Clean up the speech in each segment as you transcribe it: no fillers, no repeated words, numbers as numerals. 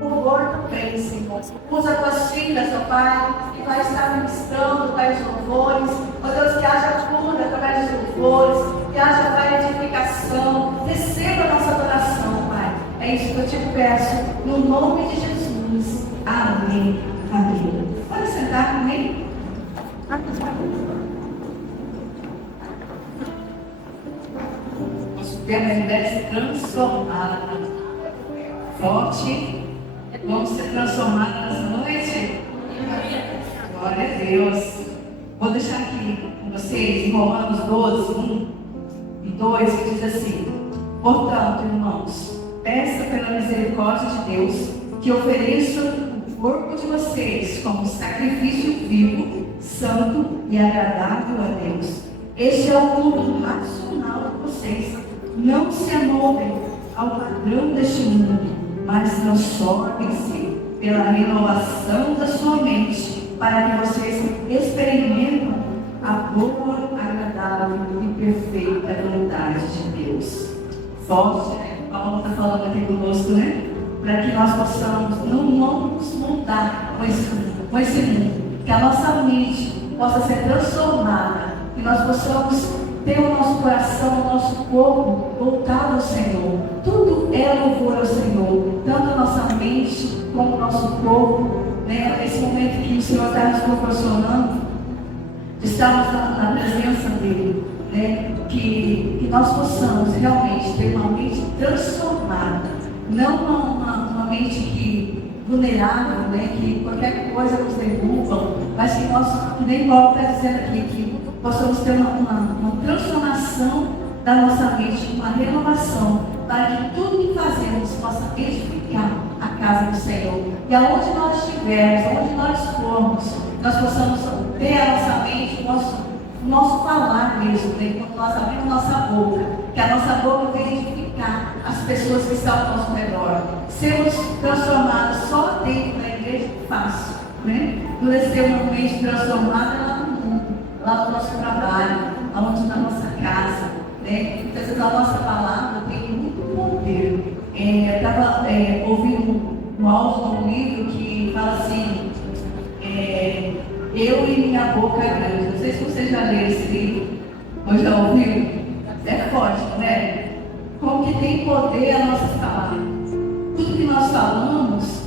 louvor também, Senhor. Usa tuas filhas, ó Pai, que vai estar ministrando através de louvores. Ó Deus, que haja cura através de louvores, que haja, Pai, edificação. Receba a nossa adoração, Pai. É isso que eu te peço, no nome de Jesus. Amém. Amém. Pode sentar comigo? Nosso tema é mulheres transformadas. Forte. Vamos ser transformados nessa noite? Glória a Deus. Vou deixar aqui com vocês Romanos 12, 1 e 2, que diz assim: portanto, irmãos, peça pela misericórdia de Deus que ofereça o corpo de vocês como sacrifício vivo, santo e agradável a Deus. Este é o culto racional de vocês. Não se amoldem ao padrão deste mundo, mas transformem-se pela renovação da sua mente, para que vocês experimentem a boa, agradável e perfeita vontade de Deus. Forte, né? Paulo está falando aqui conosco, né? Para que nós possamos não nos moldar com esse mundo, que a nossa mente possa ser transformada, que nós possamos ter o nosso coração, o nosso corpo voltado ao Senhor. Tudo é louvor ao Senhor, tanto a nossa mente como o nosso corpo, né? Nesse momento que o Senhor está nos proporcionando, estamos na presença dEle, né? Que nós possamos realmente ter uma mente transformada, não uma mente vulnerável, né? Que qualquer coisa nos derruba, mas que nós, que nem Paulo está dizendo aqui, que possamos ter uma transformação da nossa mente, uma renovação, para que tudo que fazemos possa edificar a casa do Senhor. E aonde nós estivermos, aonde nós formos, nós possamos ter a nossa mente, o nosso falar mesmo, né? Quando nós abrimos nossa boca, que a nossa boca venha edificar as pessoas que estão ao nosso redor. Sermos transformados só dentro da igreja é fácil, né? Não é ser uma mente transformada lá no mundo, lá no nosso trabalho, aonde na nossa casa, né? Muitas vezes a nossa palavra tem muito poder. Eu estava ouvindo um áudio de um livro que fala assim, eu e minha boca é grande. Não sei se você já leu esse livro, ou já ouviu. É forte, não é? Como que tem poder as nossas palavras. Tudo que nós falamos,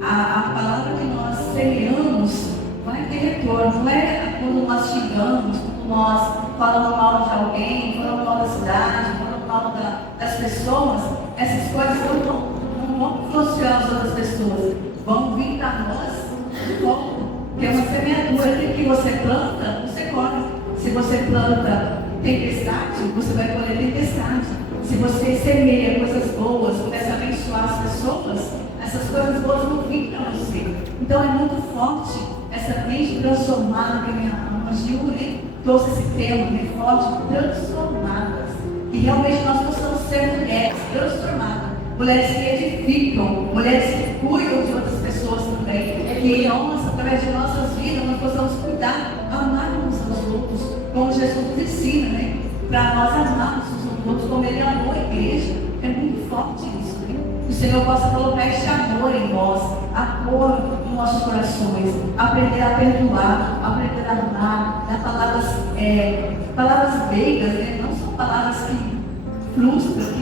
a palavra que nós semeamos, vai ter retorno. Não é quando nós xingamos, quando nós falamos mal de alguém, falamos mal da cidade, falamos mal das pessoas. Essas coisas não vão funcionar as outras pessoas, vão vir para nós de volta. Porque é uma semeadura. Aquilo que você planta, você colhe. Se você planta tempestade, você vai colher tempestade. Se você semeia coisas boas, começa a abençoar as pessoas, essas coisas boas vão vir para você. Então é muito forte essa mente transformada que a minha Gil trouxe esse tema, né? Forte, transformadas. E realmente nós possamos ser mulheres transformadas, mulheres que edificam, mulheres que cuidam de outras pessoas também, que nós, através de nossas vidas, nós possamos cuidar, amar uns aos outros, como Jesus nos ensina, né? Para nós amarmos uns aos outros, como Ele amou a igreja. É muito forte isso, né? Que o Senhor possa colocar este amor em nós, amor nos nossos corações, aprender a perdoar, aprender a amar, dar palavras meigas, né? Não são palavras que frustram,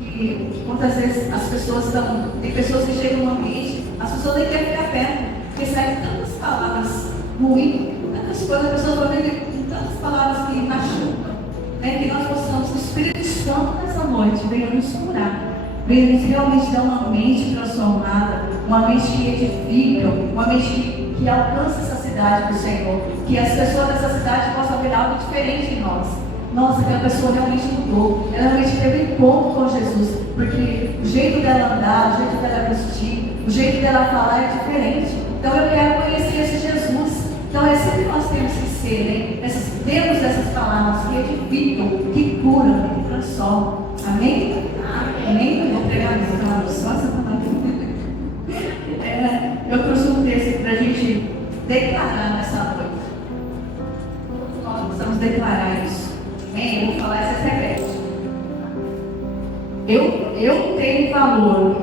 que muitas vezes as pessoas estão. Tem pessoas que chegam no ambiente, as pessoas nem querem ficar perto, porque saem tantas palavras ruins, tantas coisas, as pessoas vão ver tantas palavras que machucam, né? Que nós possamos, o Espírito Santo nessa noite venha nos curar, venha nos realmente dar uma mente transformada, uma mente que edifica, uma mente que alcança essa cidade do Senhor, que as pessoas dessa cidade possam ver algo diferente em nós. Nossa, aquela pessoa realmente mudou, ela realmente teve um encontro com Jesus, porque o jeito dela andar, o jeito dela vestir, o jeito dela falar é diferente. Então eu quero conhecer esse Jesus. Então é assim que nós temos que ser, né? Temos essas palavras que edificam, que curam, que transformam. Amém? Amém? Eu vou pregar só essa palavra. Eu trouxe um texto para a gente declarar nessa noite. Nós precisamos declarar isso. Amém? Eu vou falar essa repete. Eu tenho valor.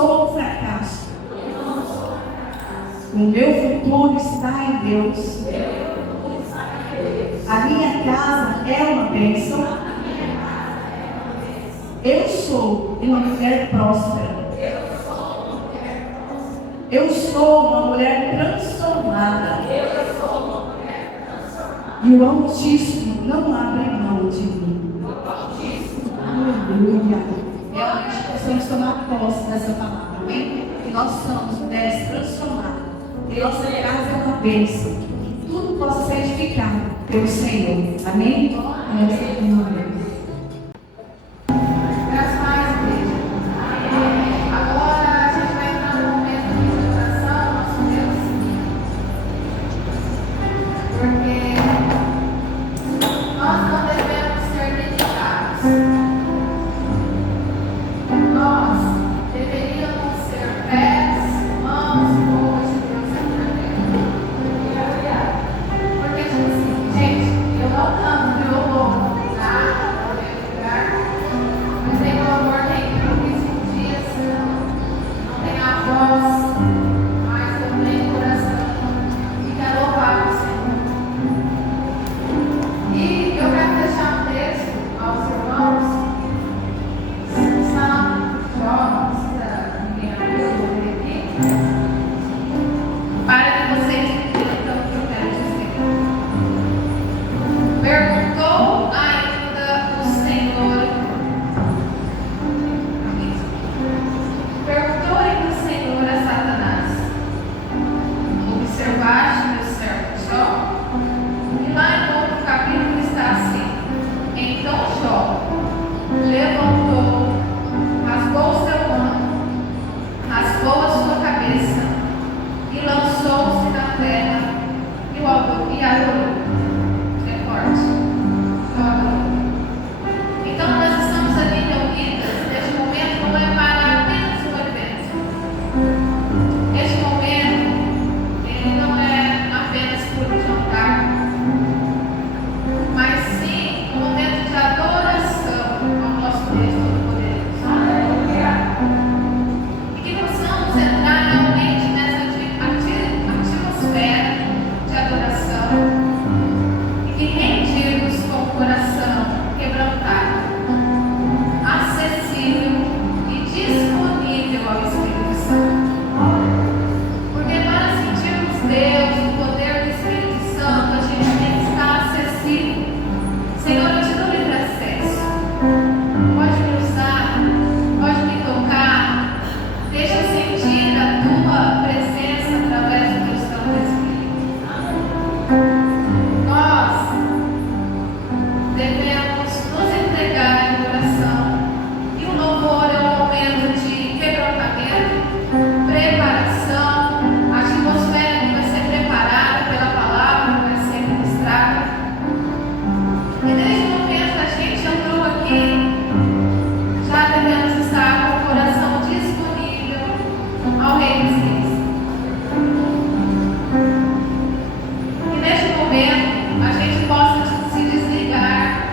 sou um fracasso. O meu futuro está em Deus. A minha casa é uma bênção. Eu sou uma mulher próspera. Eu sou uma mulher transformada. E o Altíssimo não abre mão de mim. Aleluia. Realmente precisamos tomar posse dessa palavra. Amém? Que nós somos mulheres transformadas. Que nossa casa é uma bênção. Que tudo possa ser edificado pelo Senhor. Amém? Amém. A gente possa se desligar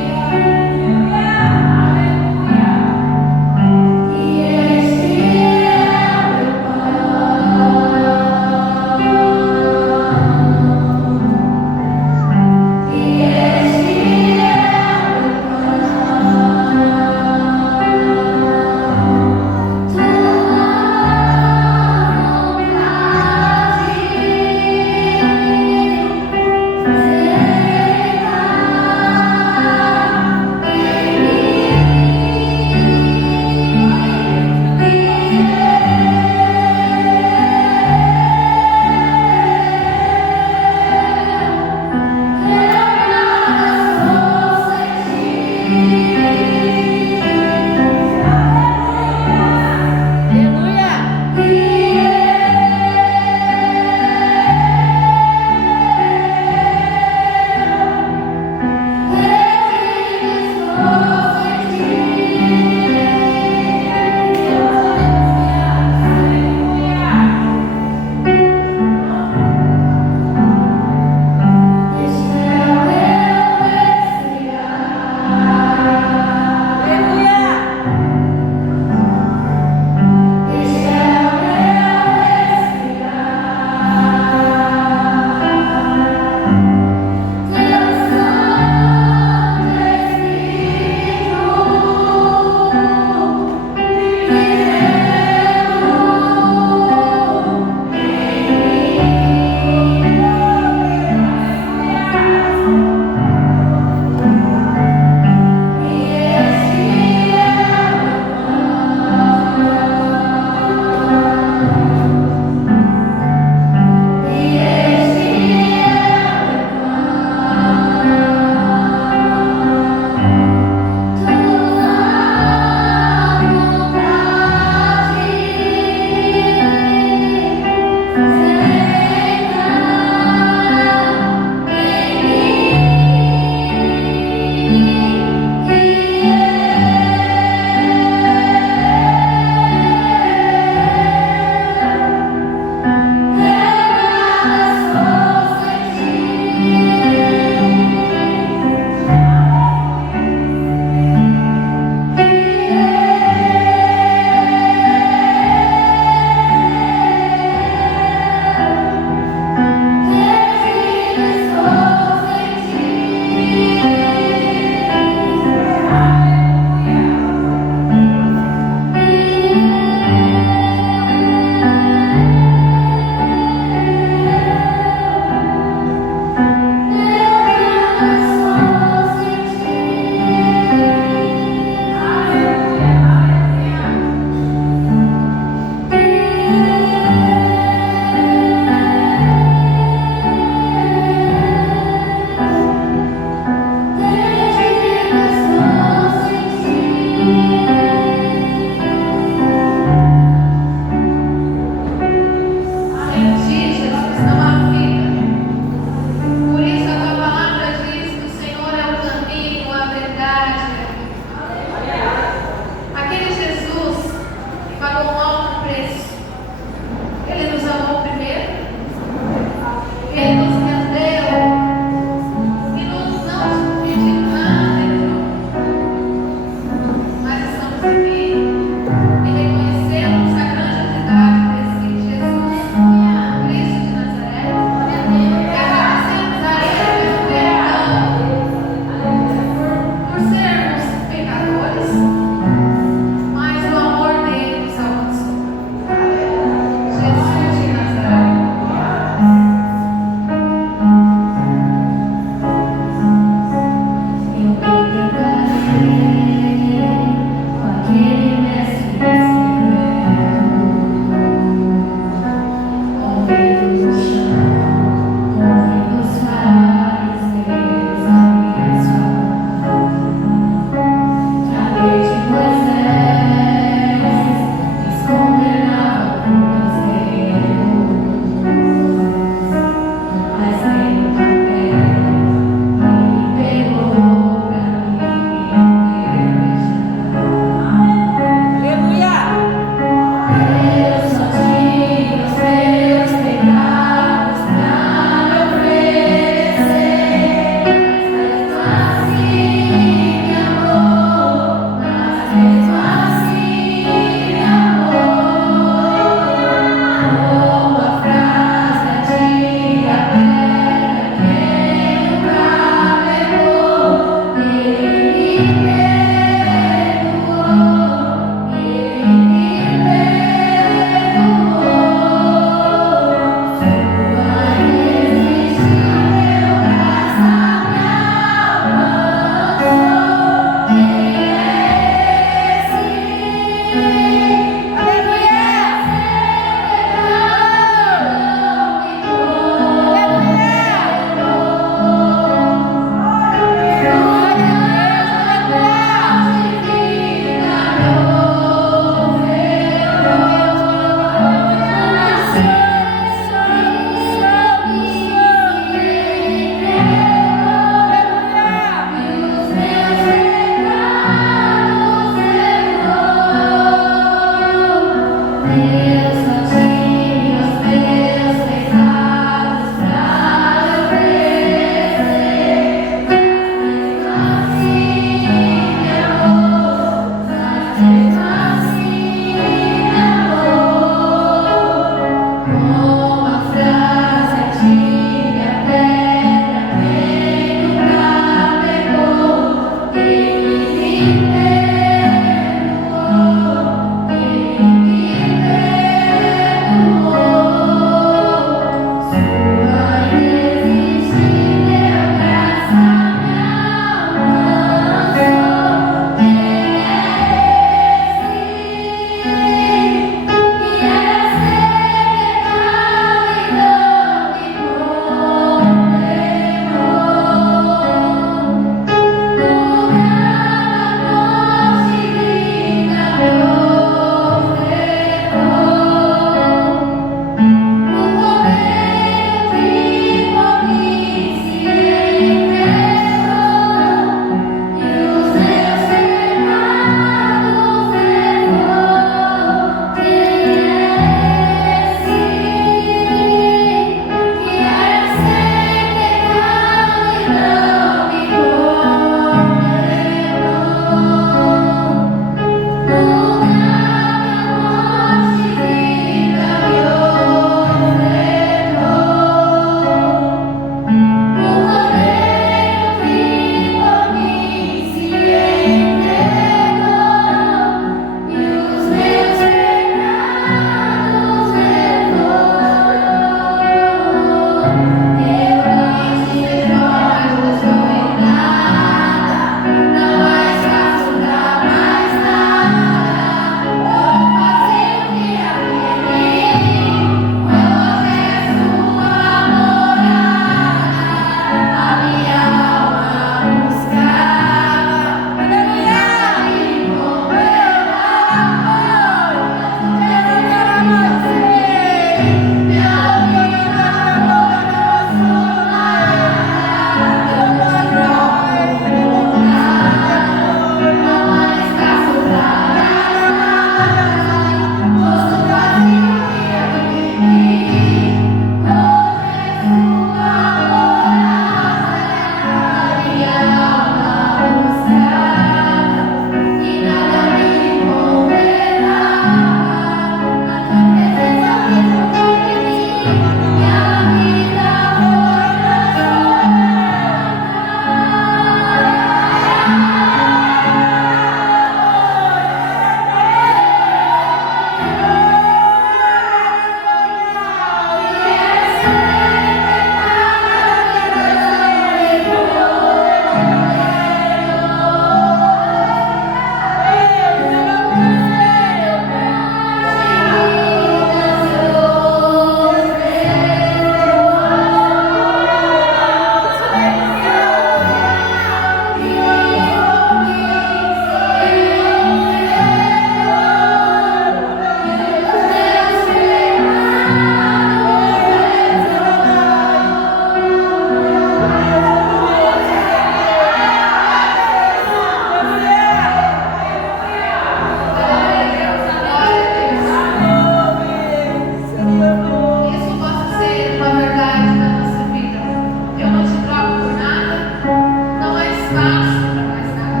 espaço para mais nada.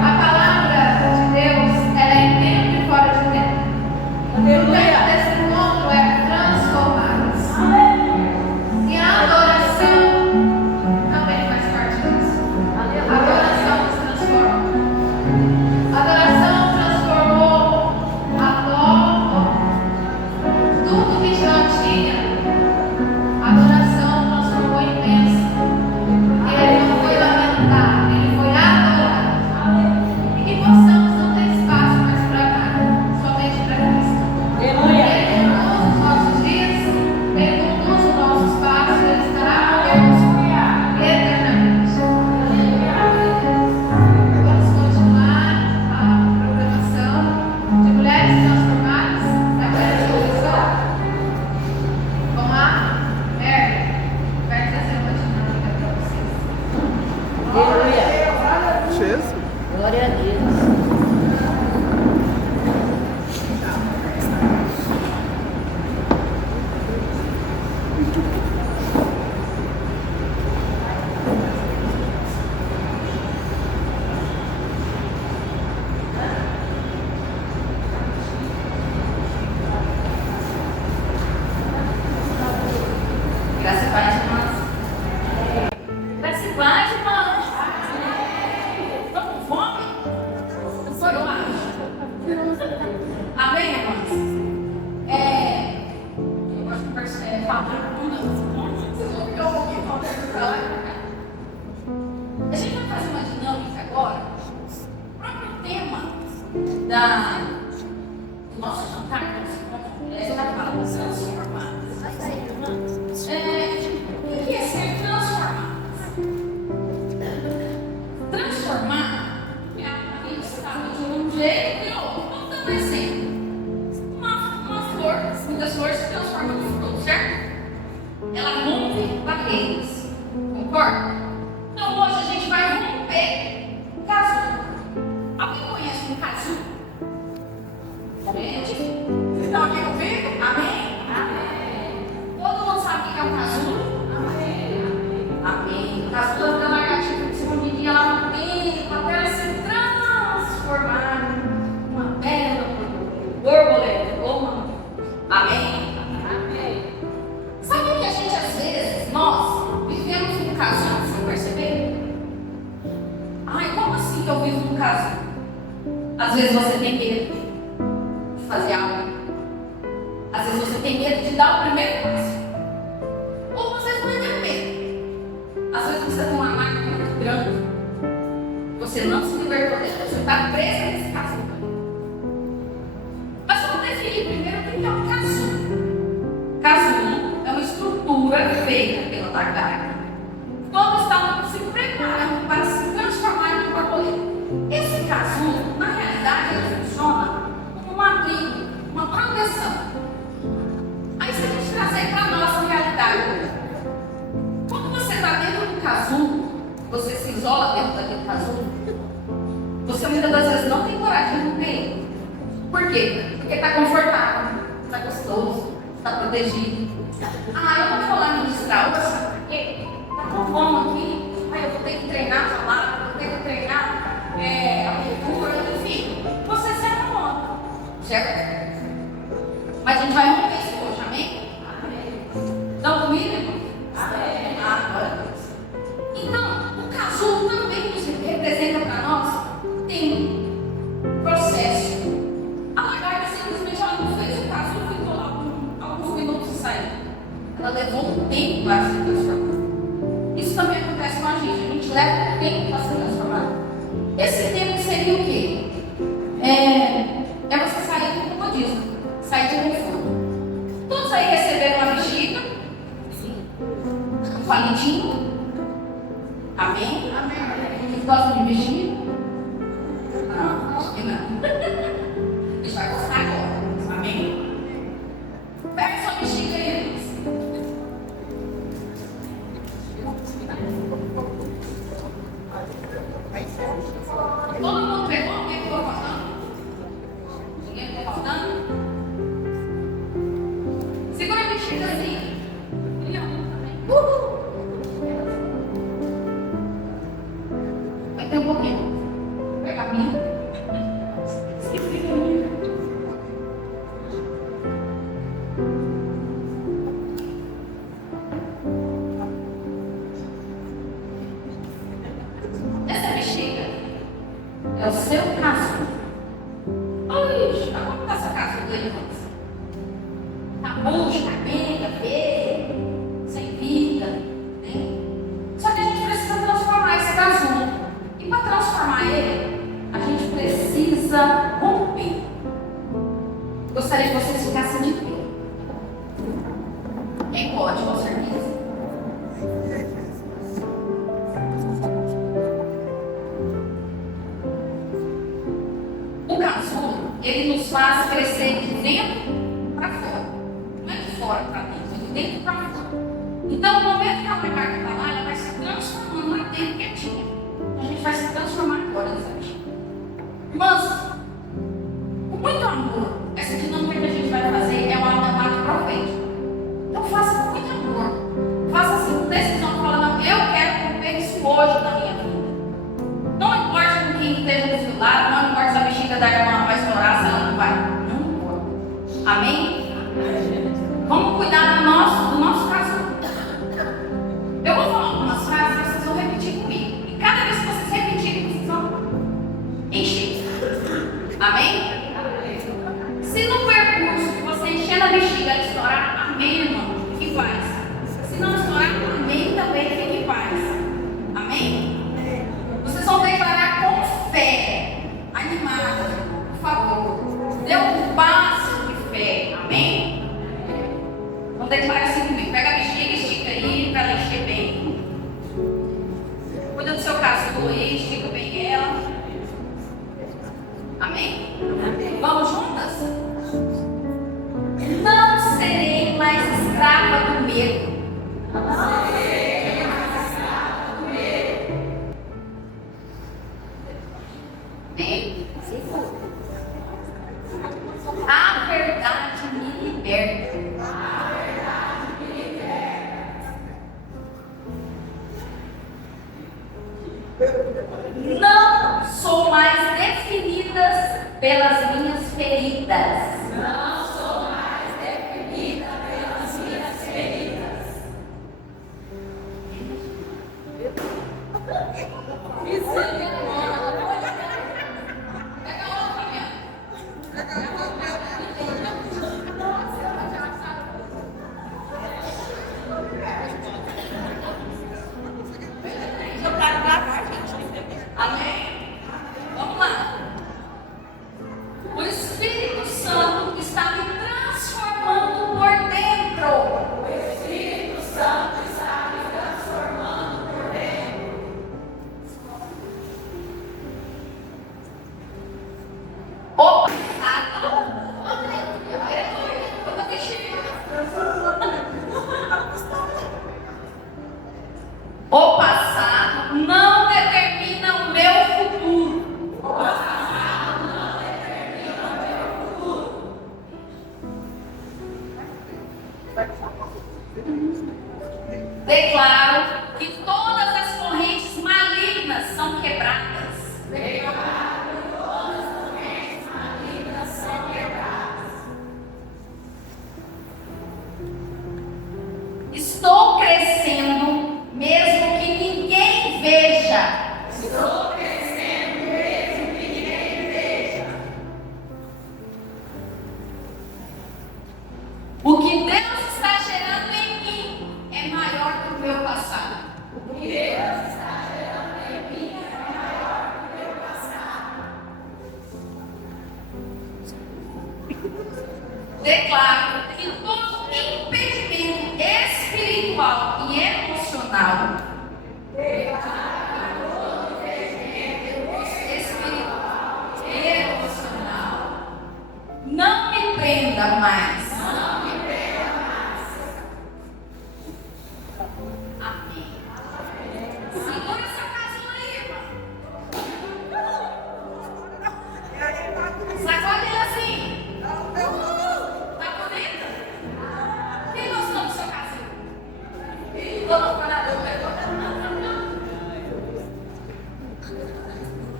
A palavra de Deus, ela é em tempo e fora de tempo. O tempo desse encontro é transformadas. E a adoração também faz parte disso. A adoração nos transforma. A adoração transformou a nova, tudo que já tinha. A adoração transformou em bênção. Ele não foi lamentar, ele foi adorar. E que possamos não ter espaço mais para nada, somente para Cristo. Ele conduz os nossos dias, ele conduz o nosso espaço, ele estará conosco eternamente. Vamos continuar a programação de mulheres transformadas da Grande Solução. Vamos lá? Vai trazer uma dinâmica para vocês. Aleluia. Jesus. Glória a Deus. Graça e paz, irmãs. Graça e paz, irmãos. Estão com fome? Eu sou eu acho. Amém, irmãs? Eu gosto de falar tudo. Vocês vão ficar um pouquinho falando pra lá e pra cá. A gente vai fazer uma dinâmica agora. O próprio tema do nosso jantar, do nosso encontro, está falando transformadas. O que é ser transformado? Transformar é a gente está de um jeito e outro. Vamos dar um exemplo. Uma flor, muitas flores se transformam em fruto, certo? Ela rompe barreiras. Concorda? Então hoje a gente vai romper casulo. Alguém conhece um casulo? Gente, vocês estão aqui comigo? Amém? Amém. Todo mundo sabe o que é um casulo? Amém. Amém. O casulo é aquela lagartixa que se movia lá no tempo até ela se transformar numa bela borboleta. Amém? Amém. Sabe que a gente às vezes, nós vivemos um casulo sem perceber? Ai, como assim que eu vivo um casulo? Às vezes você tem medo de fazer algo. Às vezes você tem medo de dar o primeiro passo. Ou você não tem medo. Às vezes você tem uma marca muito grande. Você não se libertou dela. Você está presa nesse casulo. Mas vamos definir primeiro o que é um casulo. Casulo é uma estrutura feita pela lagarta. Todos estavam se preparando para se transformar em borboleta. Esse casulo, na realidade, ele funciona como um abrigo, uma proteção. Aí se a gente trazer para a nossa realidade hoje, quando você está dentro do casulo, você se isola dentro daquele casulo, você muitas das vezes não tem coragem de romper ele. Por quê? Porque está confortável, está gostoso, está protegido. Eu não vou lá ministrar hoje, sabe por quê? Está com fome aqui, eu vou ter que treinar a palavra, vou ter que treinar a leitura, enfim. Você se acomoda, certo? Mas a gente vai romper isso hoje, amém? Amém. Estão comigo, irmão? Amém. Glória a Deus. Então, o casulo também nos representa para nós, tem um processo. A lagarta simplesmente ela não fez o casulo, ficou lá alguns minutos e saiu. Ela levou um tempo para se transformar. Isso também acontece com a gente leva um tempo para se transformar. Esse tempo seria o quê? É você sair do comodismo, sair de conforto. Todos aí receberam uma bexiga? Sim. Um palitinho? Amém? Amém. Vocês gostam de bexiga? Não, acho que não. A gente vai gostar agora. Amém? Pega sua bexiga aí, Luiz. Todo mundo pegou? Alguém ficou faltando? Ninguém ficou faltando? Segura a bexiga assim. Uhul! tem um pouquinho. Pega a minha. Esqueci a minha. Essa bexiga é o seu caso. Oi, como está essa casa do Elias? Tá murcha, tá mega, feia, sem vida, né? Só que a gente precisa transformar esse casulo. E para transformar ele, a gente precisa romper. Gostaria que vocês ficassem de pé. Quem pode, com certeza. O casulo, ele nos faz crescer de dentro para fora. Não é de fora para dentro, é de dentro para fora. Então, no momento que a lagarta está lá, ela vai se transformando lá dentro quietinha. A gente vai se transformar agora nessa bicha. Irmãos, com muito amor, essa dinâmica que a gente vai fazer é um ato profético. Então, faça com muito amor. Faça assim, com decisão, falando, eu quero romper isso hoje na minha vida. Não importa com quem esteja do seu lado, não importa se a bexiga da irmã vai estourar, se ela não vai. Não importa. Amém? Vamos cuidar do nosso caso. Eu vou falar algumas frases, vocês vão repetir comigo. E cada vez que vocês repetirem, vocês vão encher. Amém? Se no percurso que você encher na bexiga ela estourar, amém, irmão? Fique em paz. Se não estourar, amém também, fique em paz. Amém? Vocês vão declarar com fé, animados, por favor. Dê um passo de fé, amém? Vamos declarar assim comigo. Pega a bexiga e estica aí para ela encher bem. Cuida do seu casulo aí, estica bem ela. Amém? Vamos juntas? Não serei mais escrava do medo. A verdade me liberta. Não sou mais definidas pelas minhas feridas. Não sou mais definida pelas minhas feridas. Amém? Vamos lá. O Espírito Santo está me transformando por dentro. O Espírito Santo está me transformando por dentro. O passado não determina o meu futuro. O passado não determina o meu futuro. Declaro que todas as correntes malignas são quebradas. Declaro que todas as correntes malignas são quebradas. Estou crescendo mesmo que ninguém veja. Estou crescendo mesmo que ninguém veja. O que Deus está gerando em mim é maior que o meu passado. O que Deus está gerando em mim é maior que o meu passado.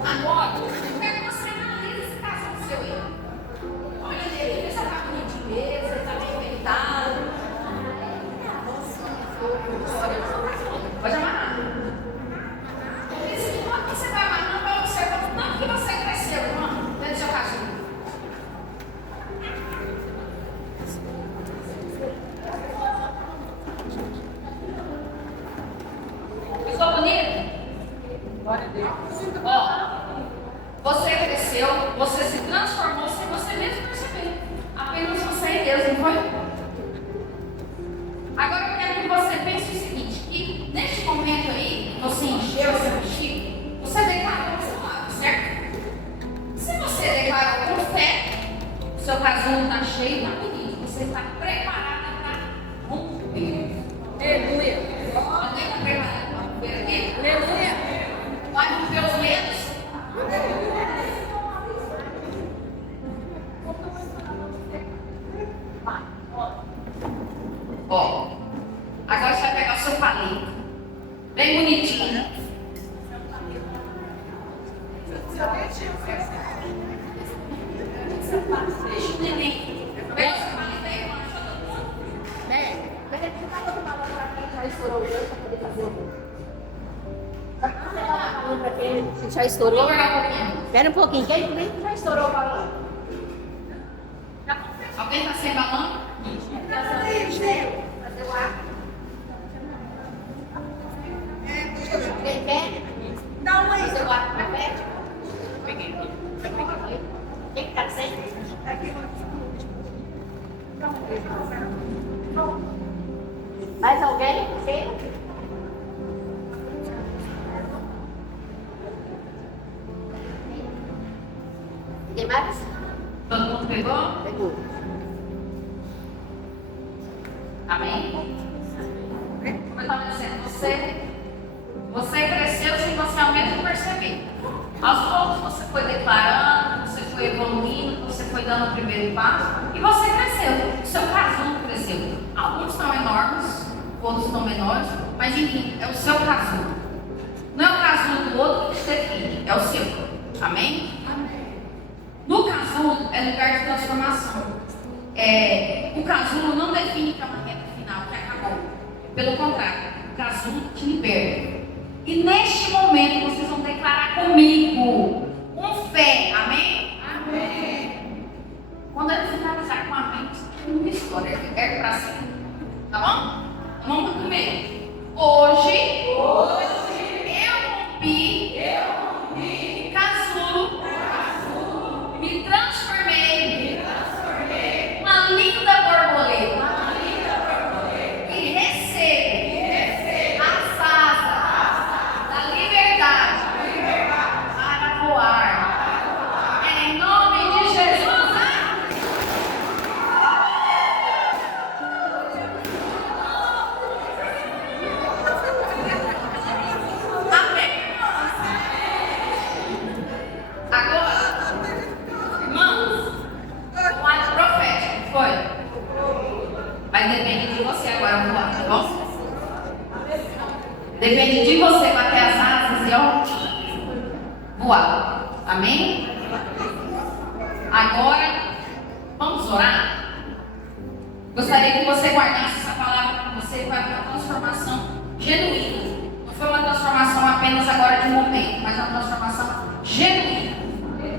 Agora, eu quero que você analise esse caso seu aí. Olha ele, ele já está bonitinho mesmo, ele está bem inventado. Pode amarrar. Esse enquanto você vai amarrando, vai observando o tanto que você cresceu, irmão, dentro do seu casulo. Ficou bonito? Glória a Deus. Ó, você cresceu, você se transformou sem você mesmo perceber. Apenas você e Deus, não foi? Agora eu quero que você pense o seguinte, que neste momento aí, você encheu o seu vestido, você declarou o seu lado, certo? Se você declarou com fé, o seu casulo está cheio, está bonito, você está preparada para romper. Aleluia. Alguém está preparado para romper aqui? Aleluia. Vai romper os medos? Ó, agora você vai pegar o seu palito, bem bonitinho. Deixa o neném. Pega o seu palito aí, irmão. Ajuda todo mundo. Né? Mas ele não tá todo balão pra quem já estourou o dedo pra poder fazer o gol. Você dá balão pra quem já estourou. Vou pegar um pouquinho. Espera um pouquinho, quem já estourou o balão? Alguém está sem balão? Fazer o ar. Quem quer? Dá uma aí. Fazer o ar pra frente. Quem que tá sem? Mais alguém? Quem? Tem mais? Todo mundo pegou? Pegou. Amém? Como eu estava dizendo, você cresceu sem você ao menos perceber. Aos poucos você foi declarando, você foi evoluindo, você foi dando o primeiro passo e você cresceu. O seu casulo cresceu. Alguns estão enormes, outros estão menores, mas enfim, é o seu casulo. Não é o casulo do outro que te define, é o seu. Amém? No casulo é lugar de transformação. O casulo não define que é uma reta final, que acabou. Pelo contrário, o casulo te liberta. E neste momento vocês vão declarar comigo, com fé, amém? Amém. Quando eu finalizar com amém, você não me escolhe, ergue para cima. Tá bom? Então vamos comigo. Hoje eu rompi casulo, me transformei uma linda borboleta. E recebo as asas da liberdade para voar. Em nome de Jesus. Amém. Agora, irmãos, um ato profético, foi? Mas depende de você agora voar, tá bom? Depende de você bater as asas e ó, voar. Amém? Agora, vamos orar? Gostaria que você guardasse essa palavra para você, vai ter uma transformação genuína. Não foi uma transformação apenas agora de momento, mas uma transformação genuína.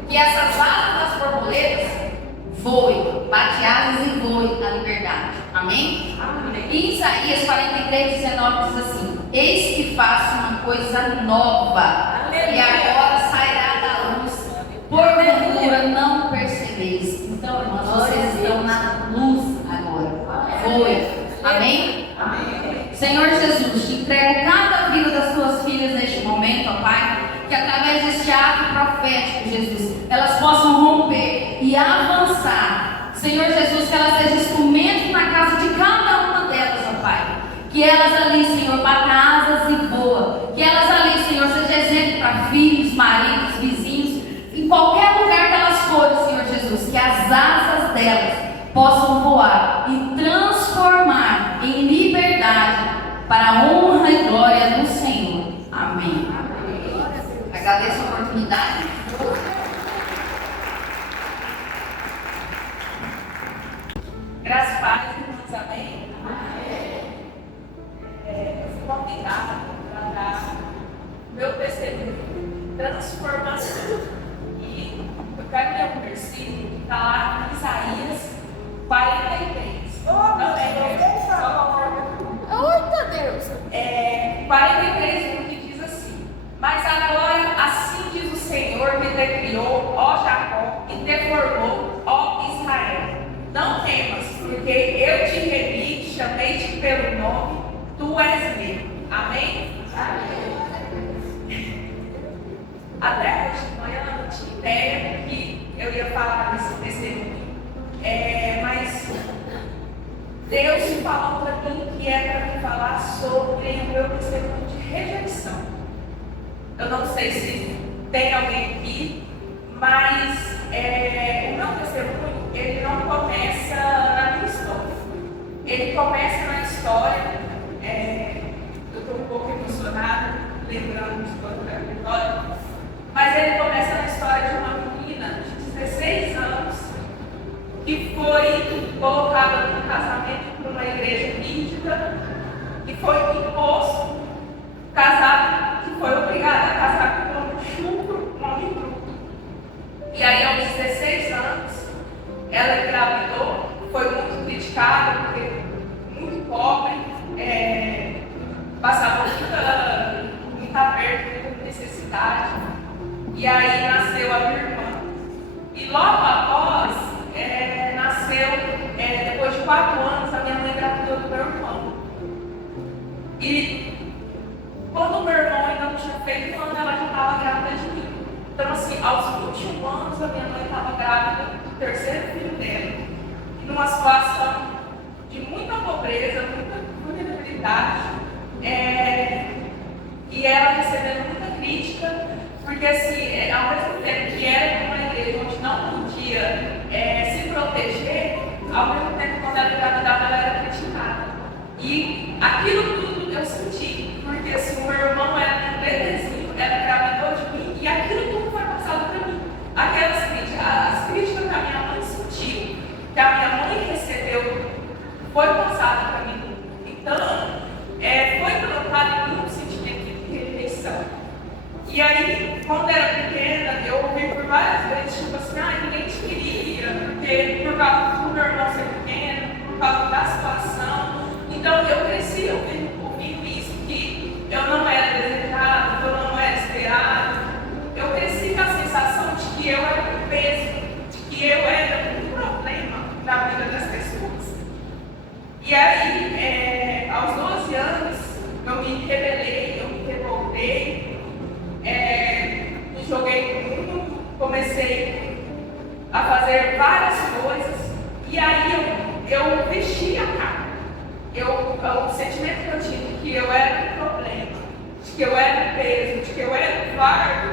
Que essas asas das borboletas voem, bate asas e voem na liberdade. Amém? Em Isaías 43, 19 diz assim: eis que faço uma coisa nova, e agora sairá da luz, porventura não percebeis. Então, irmãos, vocês estão na luz agora. Voem. Amém? Senhor Jesus, te entrego cada vida das tuas filhas neste momento, ó Pai, que através deste ato profético, Jesus, elas possam romper e avançar. Senhor Jesus, que elas sejam instrumentos na casa de cada uma delas, ó Pai. Que elas ali, Senhor, batam asas e voam. Que elas ali, Senhor, sejam exemplo para filhos, maridos, vizinhos, em qualquer lugar que elas forem, Senhor Jesus. Que as asas delas possam voar e transformar em liberdade para a honra e glória do Senhor. Amém. Agradeço a oportunidade. Graças a Deus, irmãos, amém? Eu fui convidada para dar meu testemunho de transformação. E eu quero ler um versículo que está lá em Isaías 43. Não é, só Eita Deus! 43, que diz assim: mas agora assim diz o Senhor que te criou, ó Jacó, e te formou, ó Israel. Não temas, porque eu te remi, chamei-te pelo nome, tu és meu. Amém? Até hoje de manhã eu não tinha ideia que eu ia falar nesse testemunho. Mas Deus falou para mim que é para me falar sobre o meu testemunho de rejeição. Eu não sei se tem alguém aqui, mas o meu testemunho, ele não começa na minha história. Ele começa na história, eu estou um pouco emocionada, lembrando de quando era menor, mas ele começa na história de uma menina de 16 anos, que foi colocada no casamento por uma igreja rígida, que foi imposto casar, que foi obrigada a casar com um homem chucro, um homem bruto. E aí, aos 16 anos, ela engravidou, foi muito criticada, porque muito pobre, passava muita aperto, muita necessidade. E aí nasceu a minha irmã. E logo após, nasceu, depois de 4 anos, a minha mãe engravidou do meu irmão. E quando o meu irmão ainda não tinha feito, quando ela já estava grávida de mim. Então, assim, aos 21 anos, a minha mãe estava grávida do terceiro filho dela. E numa situação de muita pobreza, muita vulnerabilidade, e ela recebendo muita crítica, porque, assim, ao mesmo tempo que era uma igreja onde não podia se proteger, ao mesmo tempo, quando ela engravidava, ela era criticada. E aquilo tudo eu senti, porque assim, o meu irmão era um bebezinho, ela engravidou de mim, e aquilo tudo foi passado para mim. Aquelas críticas, as críticas que a minha mãe sentiu, que a minha mãe recebeu, foi passada para mim. Então, foi colocado em mim um sentimento de rejeição. E aí, quando era pequena, eu ouvi por várias vezes, tipo assim, ninguém te queria, porque por causa do meu irmão ser pequeno, por causa da situação. Então, eu cresci ouvindo isso, que eu não era desejado, que eu não era esperado. Eu cresci com a sensação de que eu era um peso, de que eu era um problema na vida das pessoas. E aí, aos 12 anos, eu me rebelei, eu me revoltei, me joguei no mundo, comecei a fazer várias coisas, e aí eu vesti a cara. O sentimento que eu tive de que eu era um problema, de que eu era um peso, de que eu era um fardo,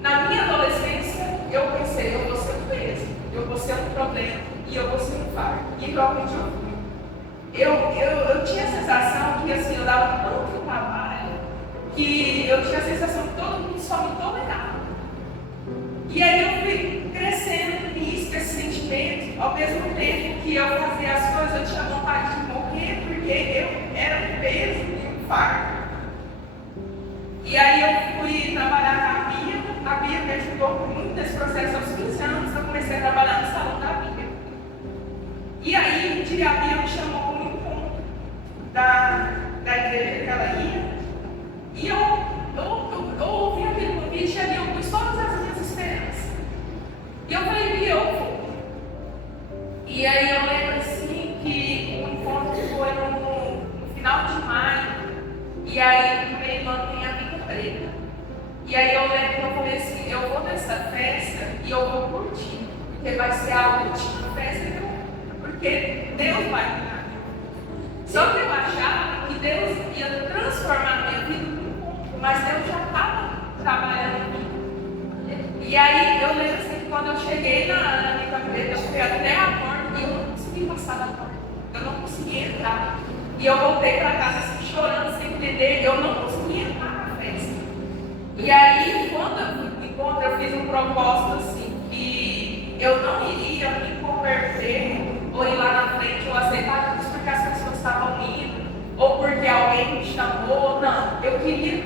na minha adolescência eu pensei, eu vou ser um peso, eu vou ser um problema e eu vou ser um fardo. E realmente eu fui. Eu tinha a sensação que assim, eu dava tanto trabalho que eu tinha a sensação que todo mundo só me tolerava. E aí eu fui crescendo nisso, esse sentimento, ao mesmo tempo que eu fazia as coisas, eu tinha vontade de morrer, porque eu era um peso e um fardo. E aí eu fui trabalhar com a Bia me ajudou muito nesse processo. Aos 15 anos eu comecei a trabalhar no salão da Bia. E aí um dia a Bia me chamou para um encontro da igreja que ela ia, e eu ouvi aquele convite e ali eu pus todas as minhas esperanças. E eu falei, Bia, eu vou. E aí eu lembro assim que o encontro foi no final de maio, e aí no meio do ano tem a Vinda Preta. E aí eu lembro que eu falei assim, eu vou nessa festa e eu vou curtir, porque vai ser a última festa que eu vou, porque Deus vai me dar. Só que eu achava que Deus ia transformar a minha vida num encontro, mas Deus já estava trabalhando em mim. E aí eu lembro assim, que quando eu cheguei na Vinda Preta, eu fui até a porta e eu não consegui passar da porta, eu não conseguia entrar. E eu voltei para casa assim, chorando, sem entender, eu não conseguia entrar na festa. E aí, quando fiz um propósito assim, que eu não iria me converter, ou ir lá na frente, ou aceitar isso porque as pessoas estavam indo, ou porque alguém me chamou. Não, eu queria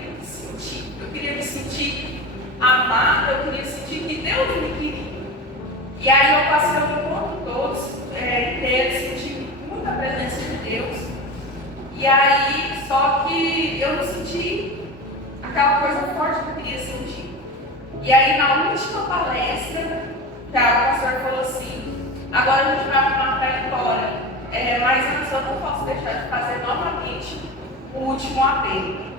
me sentir amada, eu queria sentir que Deus me queria. E aí eu passei o encontro todos inteiro, senti muita presença de Deus. E aí, só que eu não senti aquela coisa forte que eu queria sentir. E aí, na última palestra, o pastor falou assim: agora a gente vai arrumar para ir embora, mas antes eu não posso deixar de fazer novamente o último apelo.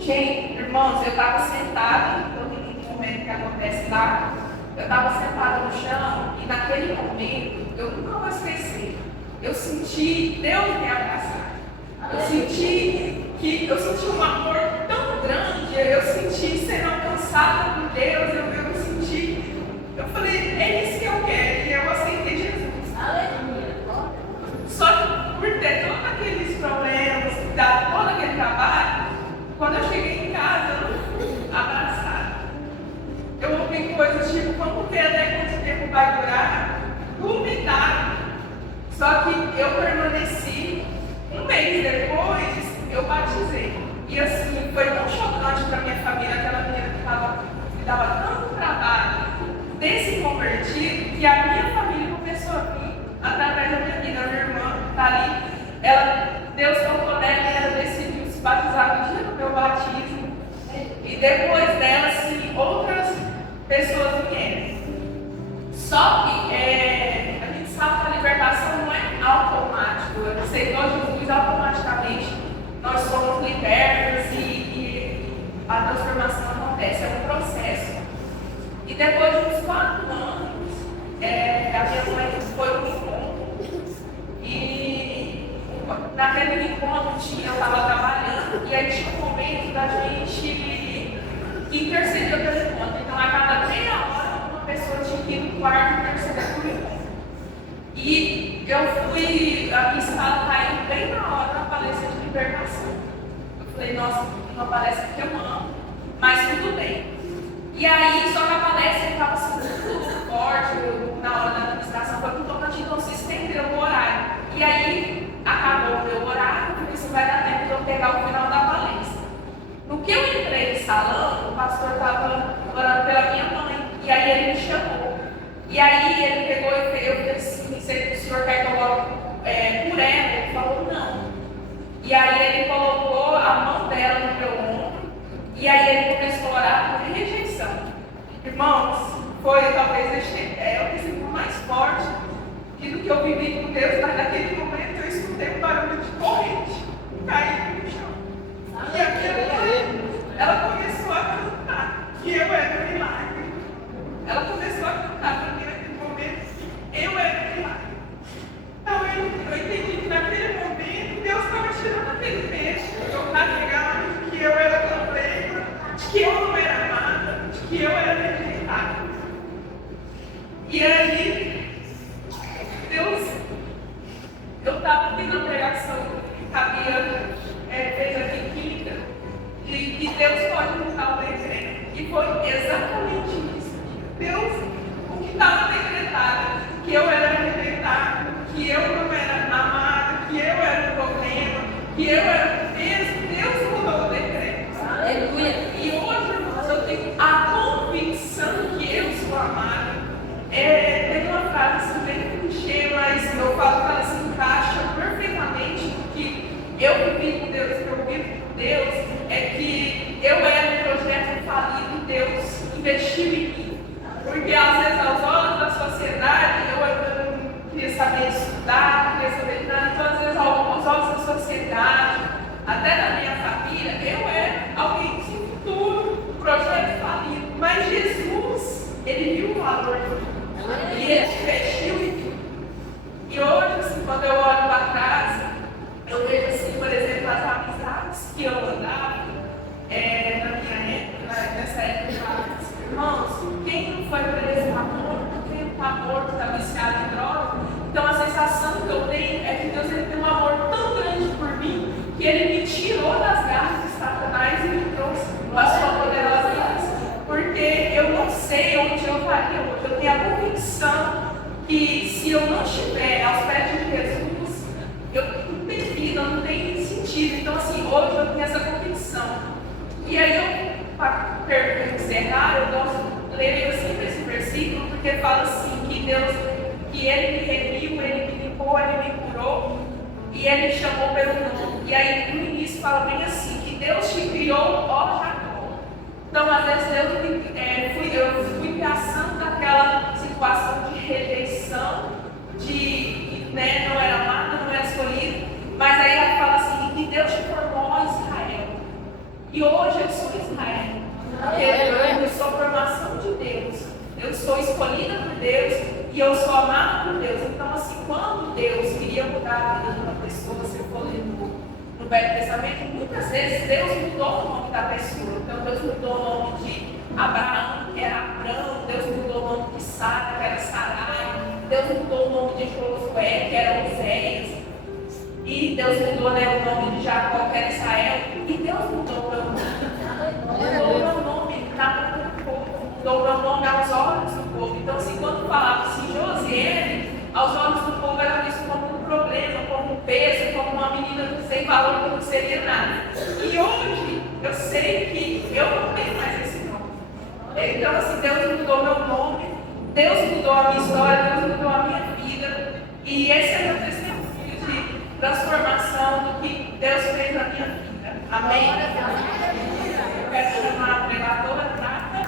Gente, irmãos, eu estava sentada, no momento que acontece lá, eu estava sentada no chão e naquele momento, eu nunca vou esquecer, eu senti Deus me abraçar. Eu senti um amor tão grande, eu senti ser alcançada por Deus, eu falei, é isso que eu quero, e eu aceitei Jesus. Aleluia. Só que por ter todos aqueles problemas, dar todo aquele trabalho, quando eu cheguei em casa, eu não fui abraçada. Eu ouvi coisas tipo, vamos ver até quanto tempo vai durar, duvidar. Só que eu permaneci. Um mês depois, eu batizei. E assim, foi tão chocante para minha família, aquela menina que dava tanto trabalho ter se convertido, que a minha família começou a vir através da minha vida. A minha irmã está ali, Deus tocou nela e ela decidiu se batizar no dia do meu batismo. E depois dela, sim, outras pessoas vieram. Só que a gente sabe que a libertação não é automática. Eu aceitou Jesus automaticamente, nós somos libertos e a transformação acontece, é um processo. E depois de uns 4 anos, a minha mãe foi para um encontro. E naquele encontro eu estava trabalhando, e aí tinha um momento da gente interceder pelo encontro. Então, a cada meia hora, uma pessoa tinha que ir no quarto interceder por encontro. E eu fui, a minha escala caiu bem na hora da palestra de libertação. Eu falei, nossa, uma palestra que eu amo, mas tudo bem. E aí, só que a palestra estava sendo muito forte, na hora da administração foi muito tocante, então se estendeu o horário. E aí, acabou o meu horário, porque isso vai dar tempo de eu pegar o final da palestra. No que eu entrei no salão, o pastor estava orando pela minha mãe, e aí ele me chamou. E aí ele pegou e eu falei assim, o senhor quer que eu ore por ela? Ele falou, não. E aí ele colocou a mão dela no meu ombro, e aí ele começou a orar por rejeição. Irmãos, foi talvez o testemunho mais forte do que eu vivi com Deus, mas naquele momento eu escutei um barulho de corrente caindo no chão. E a minha mãe, ela começou a cantar, que eu era um milagre. Ela começou a cantar para mim naquele momento, que eu era um milagre. Então eu entendi que naquele momento Deus estava tirando aquele peso que eu carregava, de que eu era problema, de que eu não era amada, de que eu era rejeitada. E aí, eu estava tendo a pregação que cabia, fez aqui quinta, de que Deus pode mudar o decreto. E foi exatamente isso. Deus, o que estava decretado, que eu era rejeitada, que eu não era amada, que eu era o problema, que eu era o peso, Deus mudou o decreto. Aleluia. E hoje, irmãos, eu tenho a convicção que eu sou amada. Tem uma frase assim, bem clichê, mas eu falo que ela se encaixa perfeitamente no que eu vivi com Deus, que eu vivo com Deus, é que eu era um projeto falido e Deus investiu em mim. Porque às vezes aos olhos da sociedade eu não queria saber estudar, não queria saber de nada, então às vezes aos olhos da sociedade, até da minha família, eu era alguém sem futuro, um projeto falido. Mas Jesus, ele viu o valor de mim. E ele investiu em mim. E hoje, assim, quando eu olho para trás, eu vejo, assim, por exemplo, as amizades que eu andava na minha época, nessa época, irmãos, quem não foi preso está morto, quem não está morto está viciado em droga. Então a sensação que eu tenho é que Deus ele tem um amor tão grande por mim, que ele me tirou das garras de Satanás e me trouxe para a sua poderosa graça. Porque eu não sei estaria hoje. Eu tenho a convicção que se eu não estiver aos pés de Jesus, eu não tenho vida, não tem sentido. Então, assim, hoje eu tenho essa convicção. E aí, para encerrar, eu gosto de ler sempre esse versículo, porque fala assim, que Deus, que Ele me remiu, Ele me limpou, Ele me curou, e Ele me chamou pelo nome. E aí, no início, fala bem assim, que Deus te criou, ó Jacó. Então, às vezes, eu fui passando daquela situação de rejeição, de não era amada, não era escolhida, mas aí ela fala assim, que Deus te formou Israel. E hoje eu sou Israel. Eu sou a formação de Deus. Eu sou escolhida por Deus e eu sou amada por Deus. Então, assim, quando Deus queria mudar a vida de uma pessoa, se eu for ler no Velho Testamento, muitas vezes Deus mudou o nome da pessoa. Então, Deus mudou o nome de Abraão, que era Abrão. Deus mudou o nome de Sara, que era Sarai. Deus mudou o nome de Josué, que era Oséias. E Deus mudou o nome de Jacó, que era Israel. E Deus mudou o meu nome. Mudou o meu nome na boca do povo. Mudou o meu nome aos olhos do povo. Então, assim, quando falava assim, Josiane, aos olhos do povo era visto como um problema, como um peso, como uma menina sem valor, que não seria nada. E hoje, eu sei que eu não tenho mais esse nome. Então, assim, Deus mudou meu nome, Deus mudou a minha história, Deus mudou a minha vida. E esse é o meu testemunho de transformação do que Deus fez na minha vida. Amém? Eu quero chamar a pregadora Prata.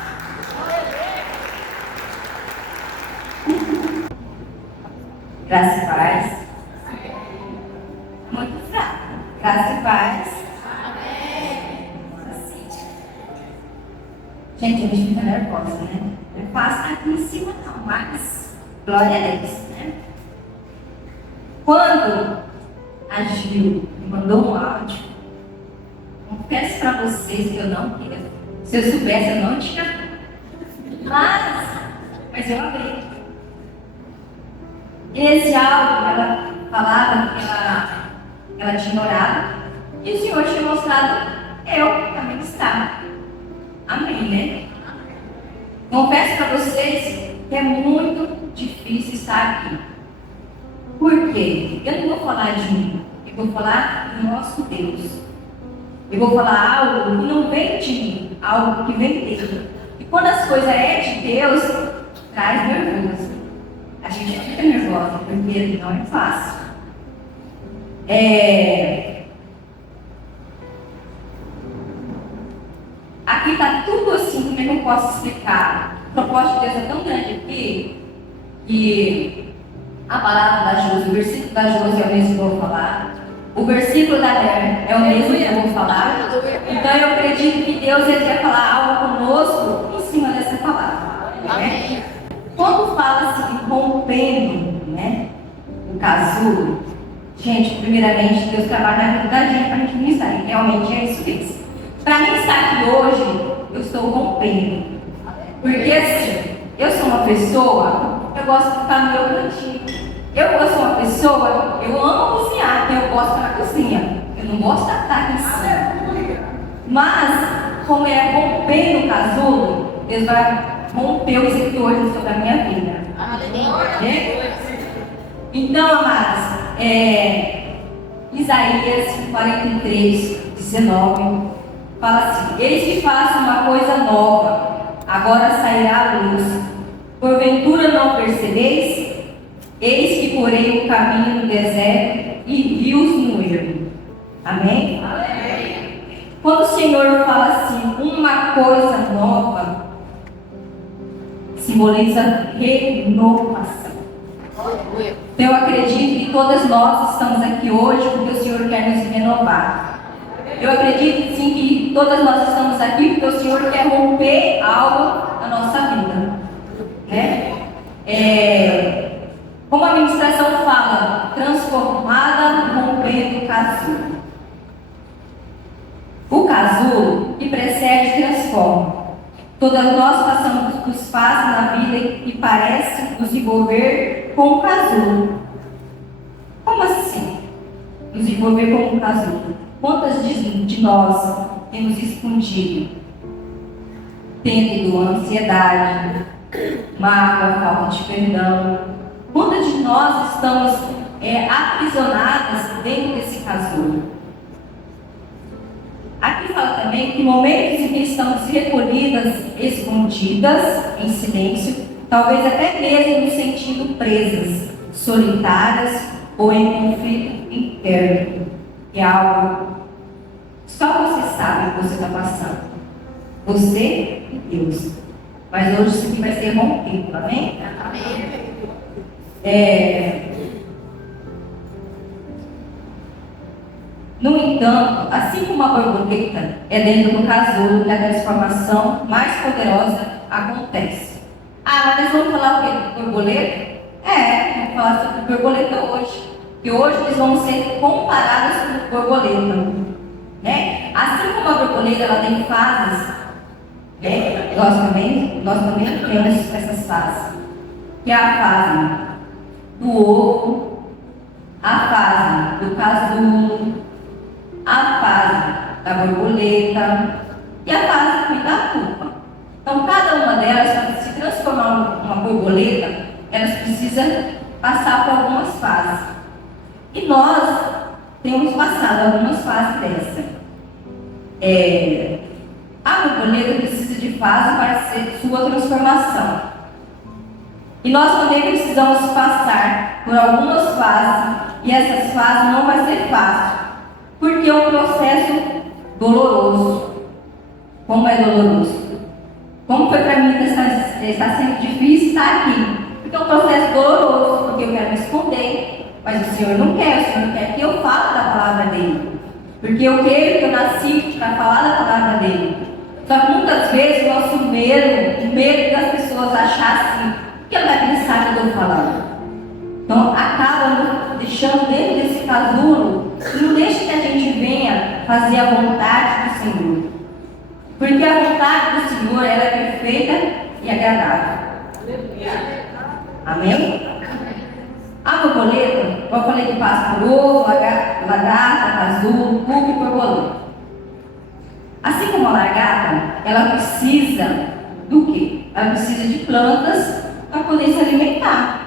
Graça e paz. Muito fraco. Graça e paz. Assim. Gente, a gente fica nervosa, né? Não é fácil estar aqui em cima, não, mas glória a Deus, né? Quando a Gil me mandou um áudio, confesso para vocês que eu não queria. Se eu soubesse, eu não tinha. Mas eu abri. E nesse áudio, ela falava que ela tinha orado e o Senhor tinha mostrado eu também estava. Amém, né? Confesso para vocês que é muito difícil estar aqui. Por quê? Eu não vou falar de mim, eu vou falar do nosso Deus. Eu vou falar algo que não vem de mim, algo que vem dele. E quando as coisas é de Deus, traz nervoso. A gente fica nervosa, porque não é fácil. Aqui está tudo assim, como eu não posso explicar. O propósito de Deus é tão grande aqui, que a palavra da Josi, o versículo da Josi é o mesmo que eu vou falar. O versículo da Ler é o mesmo que eu vou falar. Então eu acredito que Deus ele quer falar algo conosco em cima dessa palavra. Né? Quando fala-se de rompendo, né, o casulo, gente, primeiramente Deus trabalha na vida da gente para a gente ministrar. E realmente é isso mesmo. Para mim estar aqui hoje, eu estou rompendo. Porque assim, eu sou uma pessoa, eu gosto de ficar no meu cantinho. Eu sou uma pessoa, eu amo cozinhar, então eu gosto de estar na cozinha. Eu não gosto de estar aqui em cima. Mas, como é rompendo o casulo, Deus vai romper os sectores sobre a minha vida. Né? Então, amados, Isaías 43, 19, fala assim: eis que faço uma coisa nova, agora sairá a luz. Porventura não percebeis? Eis que porei o caminho no deserto e rios no ermo. Amém? Amém? Quando o Senhor fala assim, uma coisa nova, simboliza renovação. Então eu acredito que todas nós estamos aqui hoje porque o Senhor quer nos renovar. Eu acredito sim que todas nós estamos aqui porque o Senhor quer romper algo na nossa vida. Né? Como a ministração fala, transformada, rompendo o casulo. O casulo que precede transforma. Todas nós passamos por fases na vida que parece nos envolver com o casulo. Como assim? Nos envolver com o casulo. Quantas de nós temos escondido? Tendo ansiedade, mágoa, falta de perdão. Quantas de nós estamos aprisionadas dentro desse casulo? Aqui fala também que momentos em que estamos recolhidas, escondidas, em silêncio, talvez até mesmo nos sentindo presas, solitárias ou em conflito interno. É algo só você sabe o que você está passando. Você e Deus. Mas hoje isso aqui vai ser rompido, amém? No entanto, assim como a borboleta é dentro do casulo que a transformação mais poderosa acontece. Ah, mas vamos falar o quê? Borboleta? Vamos falar sobre borboleta hoje. Que hoje nós vamos ser comparadas com borboleta. Né? Assim como a borboleta ela tem fases, né? nós também temos essas fases. Que é a fase do ovo, a fase do casulo, a fase da borboleta e a fase também da pupa. Então, cada uma delas, para se transformar numa borboleta, elas precisam passar por algumas fases. E nós temos passado algumas fases dessa. A borboleta precisa de fase para ser sua transformação. E nós também precisamos passar por algumas fases, e essas fases não vai ser fácil, porque é um processo doloroso. Como é doloroso? Como foi para mim que está sendo difícil estar aqui? Porque é um processo doloroso, porque eu quero me esconder, mas o Senhor não quer que eu fale da palavra dele. Porque eu quero que eu nasci para falar da palavra dele. Só que muitas vezes o nosso medo, o medo das pessoas achar assim, que ela vai pensar que eu estou falando. Então acaba nos deixando dentro desse casulo e não deixa que a gente venha fazer a vontade do Senhor. Porque a vontade do Senhor ela é perfeita e agradável. Amém? A borboleta, como eu falei que passa por ovo, lagarta, casulo, cuco e borboleta. Assim como a lagarta, ela precisa do quê? Ela precisa de plantas para poder se alimentar.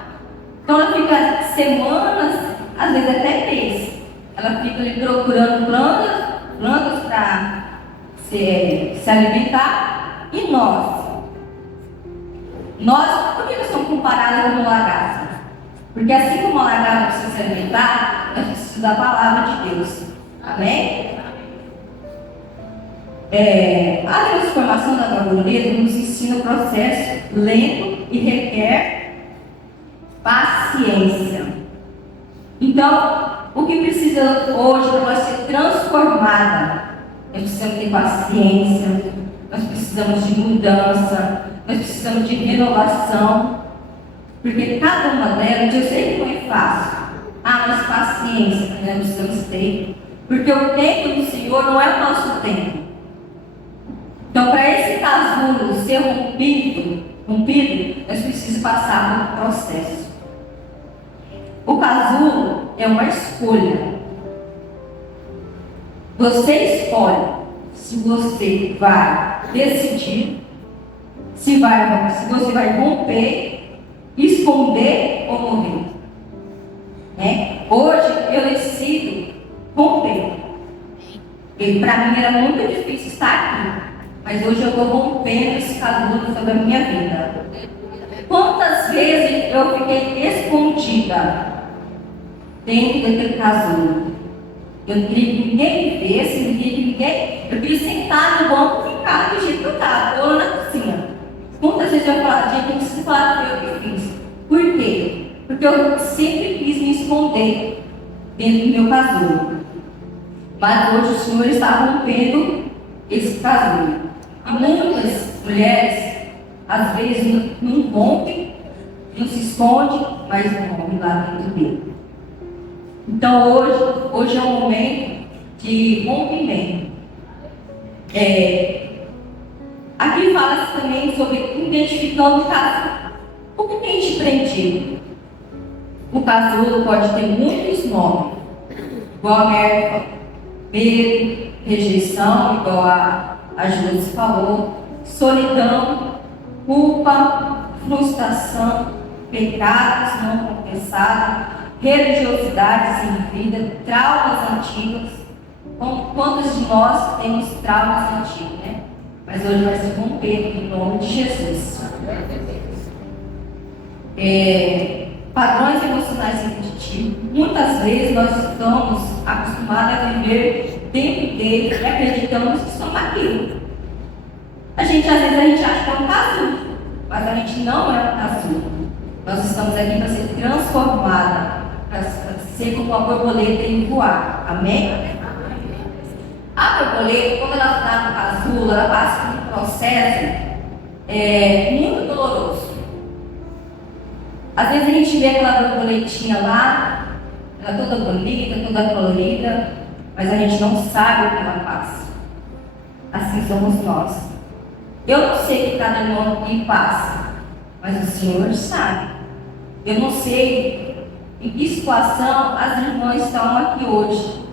Então ela fica semanas, às vezes até meses. Ela fica ali procurando plantas para se alimentar. E nós, por que nós somos comparados com lagarta? Porque assim como a lagarta precisa se alimentar, nós precisamos da palavra de Deus. Amém? A transformação da borboleta nos ensina o processo lento e requer paciência. Então, o que precisa hoje para ser transformada? Nós precisamos ter paciência, nós precisamos de mudança, nós precisamos de renovação, porque cada uma delas, eu sei que não é fácil. Mas paciência nós precisamos ter, porque o tempo do Senhor não é o nosso tempo. Então, para esse casulo ser rompido, nós precisamos passar por um processo. O casulo é uma escolha. Você escolhe se você vai decidir, se você vai romper, esconder ou morrer. Hoje eu decido romper. E para mim era muito difícil estar aqui. Mas hoje eu estou rompendo esse casulo sobre a minha vida. Quantas vezes eu fiquei escondida dentro daquele casulo? Eu não queria que ninguém me visse, eu queria sentar no banco e ficar do jeito que eu estava, ou na cozinha. Quantas vezes eu falava, gente, eu preciso falar o que eu fiz. Por quê? Porque eu sempre quis me esconder dentro do meu casulo. Mas hoje o Senhor está rompendo esse casulo. E muitas mulheres, às vezes, não rompem, não se esconde, mas rompem lá dentro dele. Então hoje é um momento de rompimento. Aqui fala-se também sobre identificando o casulo. O que tem te prendido? O casulo pode ter muitos nomes, igual a Mary, medo, rejeição, igual a Júlia falou, solidão, culpa, frustração, pecados não confessados, religiosidades sem vida, traumas antigos. Quantos de nós temos traumas antigos, né? Mas hoje vai se romper em nome de Jesus. Padrões emocionais repetitivos. Muitas vezes nós estamos acostumados a viver dentro dele e acreditamos que somos aquilo. Às vezes a gente acha que é um casulo, mas a gente não é um casulo. Nós estamos aqui para ser transformada, para ser como uma borboleta e voar. Amém? A borboleta, quando ela está no casulo, ela passa por um processo muito doloroso. Às vezes a gente vê aquela borboletinha lá, ela toda bonita, toda colorida, mas a gente não sabe o que ela passa. Assim somos nós. Eu não sei o que cada irmão aqui passa, mas o Senhor sabe. Eu não sei em que situação as irmãs estão aqui hoje,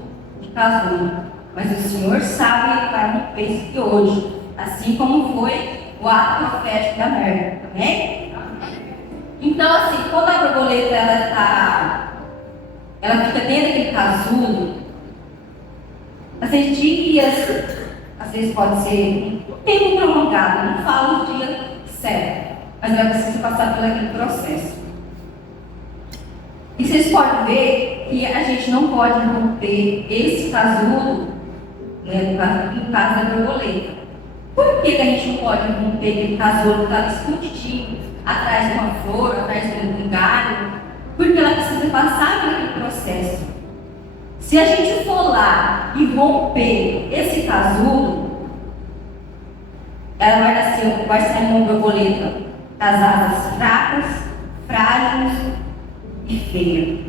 de casulo, mas o Senhor sabe que vai romper isso aqui hoje, assim como foi o ato profético da Merda. Amém? Então, assim, quando a borboleta ela fica dentro daquele casulo, às vezes dias, às vezes pode ser um tempo prolongado, não falo o dia certo, mas ela precisa passar por aquele processo. E vocês podem ver que a gente não pode romper esse casulo, né, no caso da borboleta. Por que a gente não pode romper aquele casulo que está escondidinho atrás de uma flor, atrás de um galho? Porque ela precisa passar por aquele processo. Se a gente for lá e romper esse casulo, ela vai sair uma borboleta das asas fracas, frágeis e feias.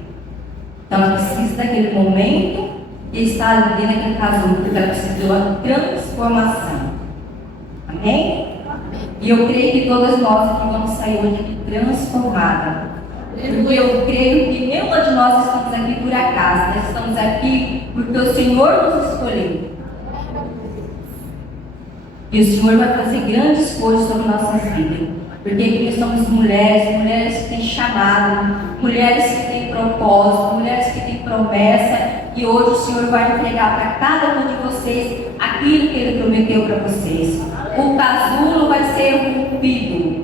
Então ela precisa daquele momento e estar ali naquele casulo, porque ela precisa de uma transformação. Amém? E eu creio que todas nós aqui vamos sair hoje transformadas. Porque eu creio que nenhuma de nós estamos aqui por acaso. Nós estamos aqui porque o Senhor nos escolheu. E o Senhor vai fazer grandes coisas sobre nossas vidas. Porque nós somos mulheres que têm chamado, mulheres que têm propósito, mulheres que têm promessa. E hoje o Senhor vai entregar para cada um de vocês aquilo que Ele prometeu para vocês. O casulo vai ser rompido.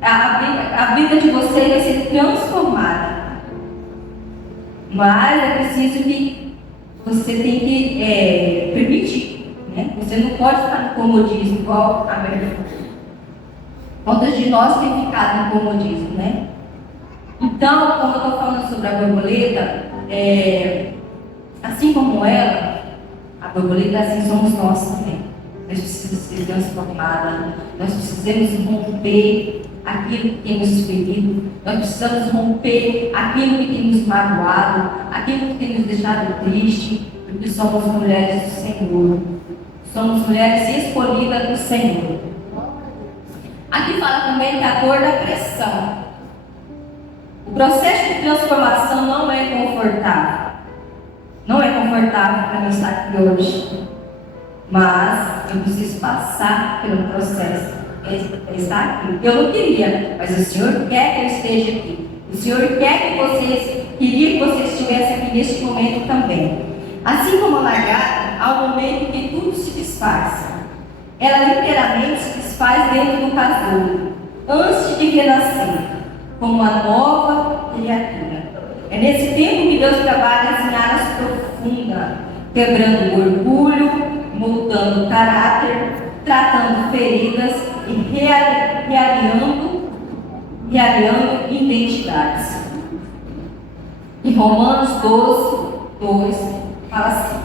A vida de vocês vai ser transformada. Mas é preciso que você tem que permitir. Né? Você não pode ficar no comodismo igual a Maria. Quantas de nós tem ficado no comodismo, né? Então, como eu estou falando sobre a borboleta, assim como ela, a borboleta, assim somos nós também. Nós precisamos ser transformadas, nós precisamos romper aquilo que tem nos ferido, nós precisamos romper aquilo que tem nos magoado, aquilo que tem nos deixado triste, porque somos mulheres do Senhor, somos mulheres escolhidas do Senhor. Aqui fala também da dor da pressão. O processo de transformação não é confortável. Não é confortável para mim estar aqui hoje. Mas eu preciso passar pelo processo. Ele está aqui. Eu não queria, mas o Senhor quer que eu esteja aqui. O Senhor queria que você estivesse aqui neste momento também. Assim como a lagarta, há um momento que tudo se desfaz. Ela literalmente se desfaz dentro do casulo, antes de renascer, como uma nova criatura. É nesse tempo que Deus trabalha em áreas profundas, quebrando o orgulho, moldando o caráter, tratando feridas e realinhando identidades. Em Romanos 12:2 fala assim: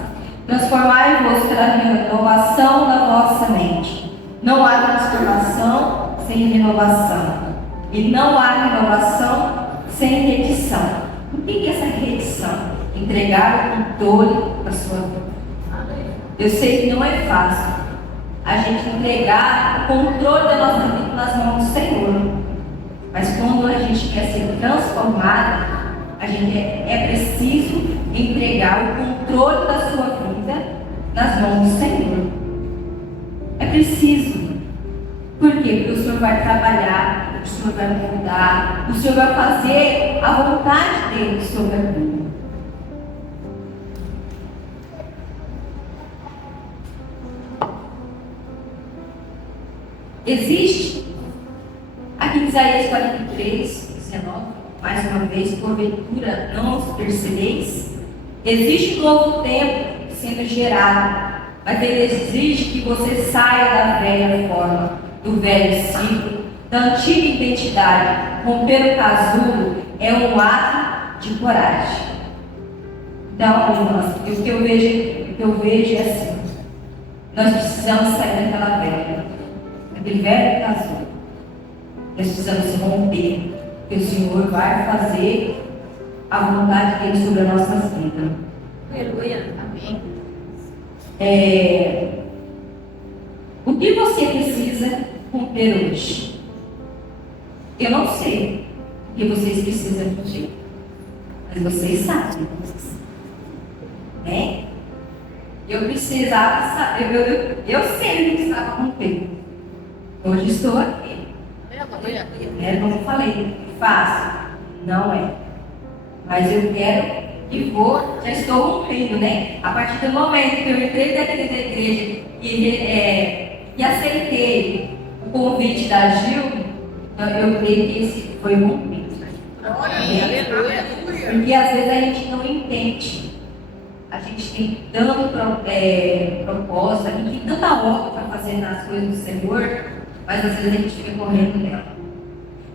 transformai-vos pela renovação da vossa mente. Não há transformação sem renovação. E não há renovação sem redição. O que é essa redição? Entregar o controle da sua vida. Eu sei que não é fácil a gente entregar o controle da nossa vida nas mãos do Senhor. Mas quando a gente quer ser transformado, a gente é preciso entregar o controle da sua vida nas mãos do Senhor. É preciso. Por quê? Porque o Senhor vai trabalhar, o Senhor vai mudar, o Senhor vai fazer a vontade dele sobre a vida. Existe, aqui em Isaías 43, 19, mais uma vez, porventura não os percebeis? Existe um novo tempo sendo gerado, mas ele exige que você saia da velha forma, do velho ciclo, da antiga identidade. Romper o casulo é um ato de coragem. Então, irmãs, o que eu vejo é assim: nós precisamos sair daquela velha, daquele velho casulo. Nós precisamos romper, porque o Senhor vai fazer a vontade dele sobre as nossas vidas. Aleluia. Amém. O que você precisa romper hoje? Eu não sei o que vocês precisam romper, mas vocês sabem, né? Eu precisava saber, eu sei o que precisava romper. Hoje estou aqui. Como eu falei, fácil, não é. Mas eu quero e vou, já estou rompendo, né? A partir do momento que eu entrei dentro da igreja e aceitei o convite da Gil, eu creio que esse foi rompido. Porque às vezes a gente não entende. A gente tem tanto propósito, a gente tem tanta obra para fazer nas coisas do Senhor, mas às vezes a gente fica correndo dela.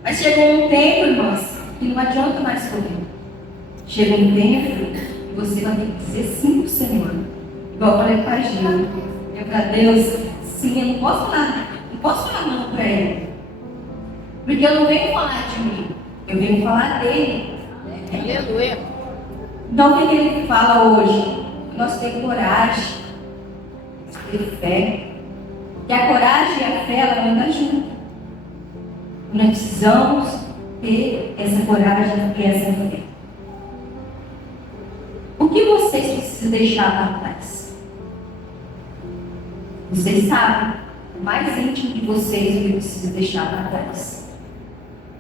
Mas chegou um tempo, irmãs, que não adianta mais correr. Chega um tempo que você vai ter que dizer sim pro Senhor. Igual eu falei para a Gil. Eu para Deus, sim, eu não posso falar não para Ele. Porque eu não venho falar de mim, eu venho falar dele. Aleluia. Então o que ele fala hoje? Nós temos coragem, ter fé. E a coragem e a fé, ela vão andar junto. Nós precisamos ter essa coragem e essa fé. O que vocês precisam deixar para trás? Vocês sabem, o mais íntimo de vocês, o que precisa deixar para trás.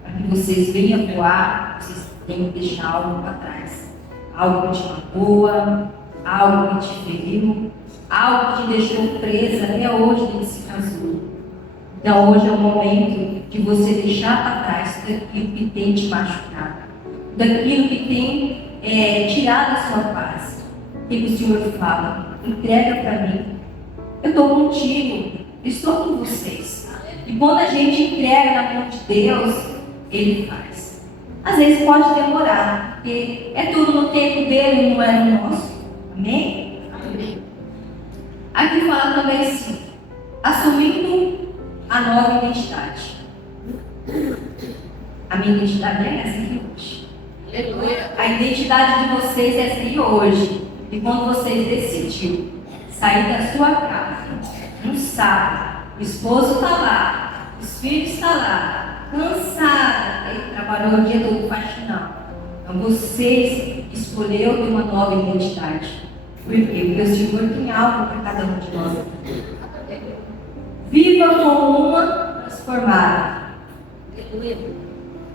Para que vocês venham voar, vocês têm que deixar algo para trás. Algo que te magoa, algo que te feriu, algo que te deixou presa até hoje nesse casulo. Então hoje é o momento de você deixar para trás tudo aquilo que tem te machucado, daquilo que tem tirado a sua paz. O que o Senhor fala? Entrega para mim. Eu estou contigo, estou com vocês. E quando a gente entrega na mão de Deus, Ele faz. Às vezes pode demorar, porque é tudo no tempo dele, não é no nosso. Amém? Amém. Aqui fala também assim, assumindo a nova identidade. A minha identidade é essa aqui hoje. Aleluia. A identidade de vocês é essa aqui hoje. E quando vocês decidiram sair da sua casa, um sábado, o esposo está lá, os filhos estão lá, cansada, ele trabalhou o dia todo faxinando. Então vocês escolheram ter uma nova identidade. Por quê? Porque o Senhor tem algo para cada um de nós. Viva como uma transformada.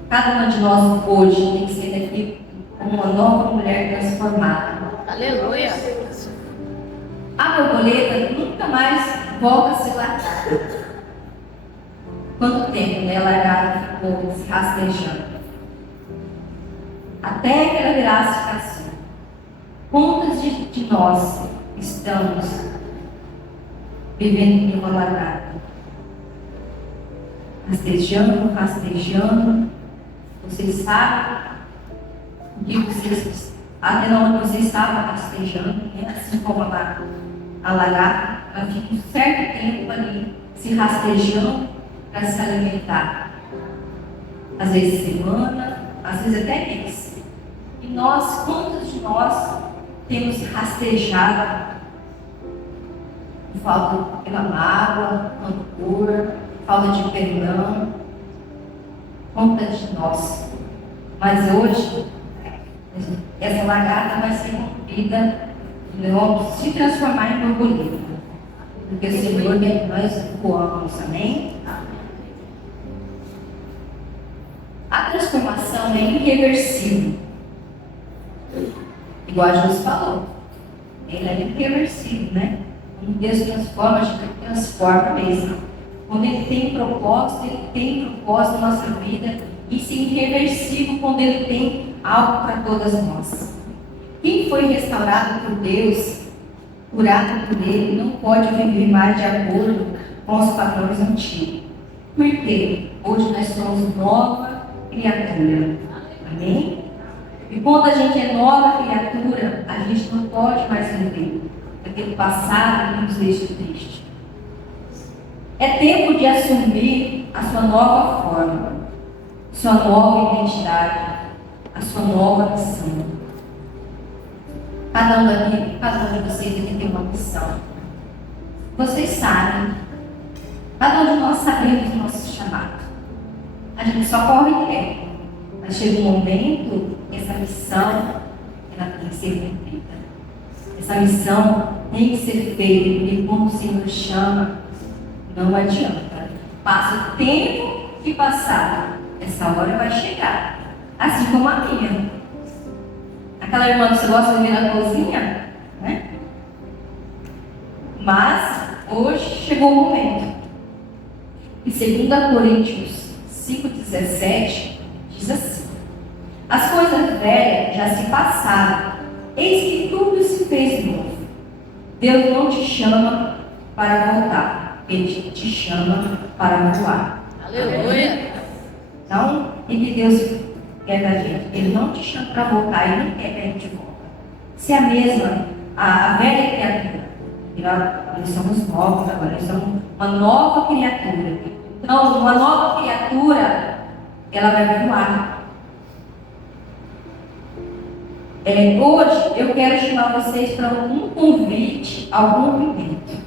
Cada uma de nós hoje tem que ser daqui como uma nova mulher transformada. Aleluia. A borboleta nunca mais volta a ser largada. Quanto tempo, né? Largada ficou se rastejando. Até que ela virasse caçula. Quantas de nós estamos vivendo em uma largada? Rastejando, rastejando. Vocês sabem o que vocês, até onde vocês estavam rastejando, né? Assim como a lagarta, ela fica um certo tempo ali se rastejando para se alimentar. Às vezes semana, às vezes até mês. E nós, quantos de nós temos rastejado por falta pela mágoa, rancor, falta de perdão? Quantas de nós? Mas hoje, essa lagarta vai ser rompida e vamos se transformar em borboleta. Porque o Senhor, nós voamos, amém? transformação é irreversível. Igual a Jesus falou. Ele é irreversível, né? Quando Deus transforma, a gente transforma mesmo. Quando Ele tem propósito, Ele tem propósito na nossa vida. Isso é irreversível quando Ele tem algo para todas nós. Quem foi restaurado por Deus, curado por Ele, não pode viver mais de acordo com os padrões antigos. Por quê? Hoje nós somos nova criatura. Amém? E quando a gente é nova criatura, a gente não pode mais viver aquele passado que nos deixa triste. É tempo de assumir a sua nova forma, sua nova identidade, a sua nova missão. Cada um de vocês aqui tem uma missão. Vocês sabem. Cada um de nós sabemos o nosso chamado. A gente só corre em pé. Mas chega um momento que essa missão ela tem que ser cumprida. Essa missão tem que ser feita, porque quando o Senhor chama, não adianta. Passa o tempo que passar, essa hora vai chegar. Assim como a minha. Aquela irmã que você gosta de ver na cozinha, né? Mas hoje chegou o momento. Em 2 Coríntios 5,17 diz assim: as coisas velhas já se passaram, eis que tudo se fez novo. Deus não te chama para voltar, Ele te chama para voar. Aleluia. Então, o que Deus quer da gente? Ele não te chama para voltar, Ele não quer que a gente volte. Se é a mesma, a velha criatura, nós somos novos agora, nós somos uma nova criatura. Então, uma nova criatura, ela vai voar. Hoje, eu quero chamar vocês para um convite ao rompimento.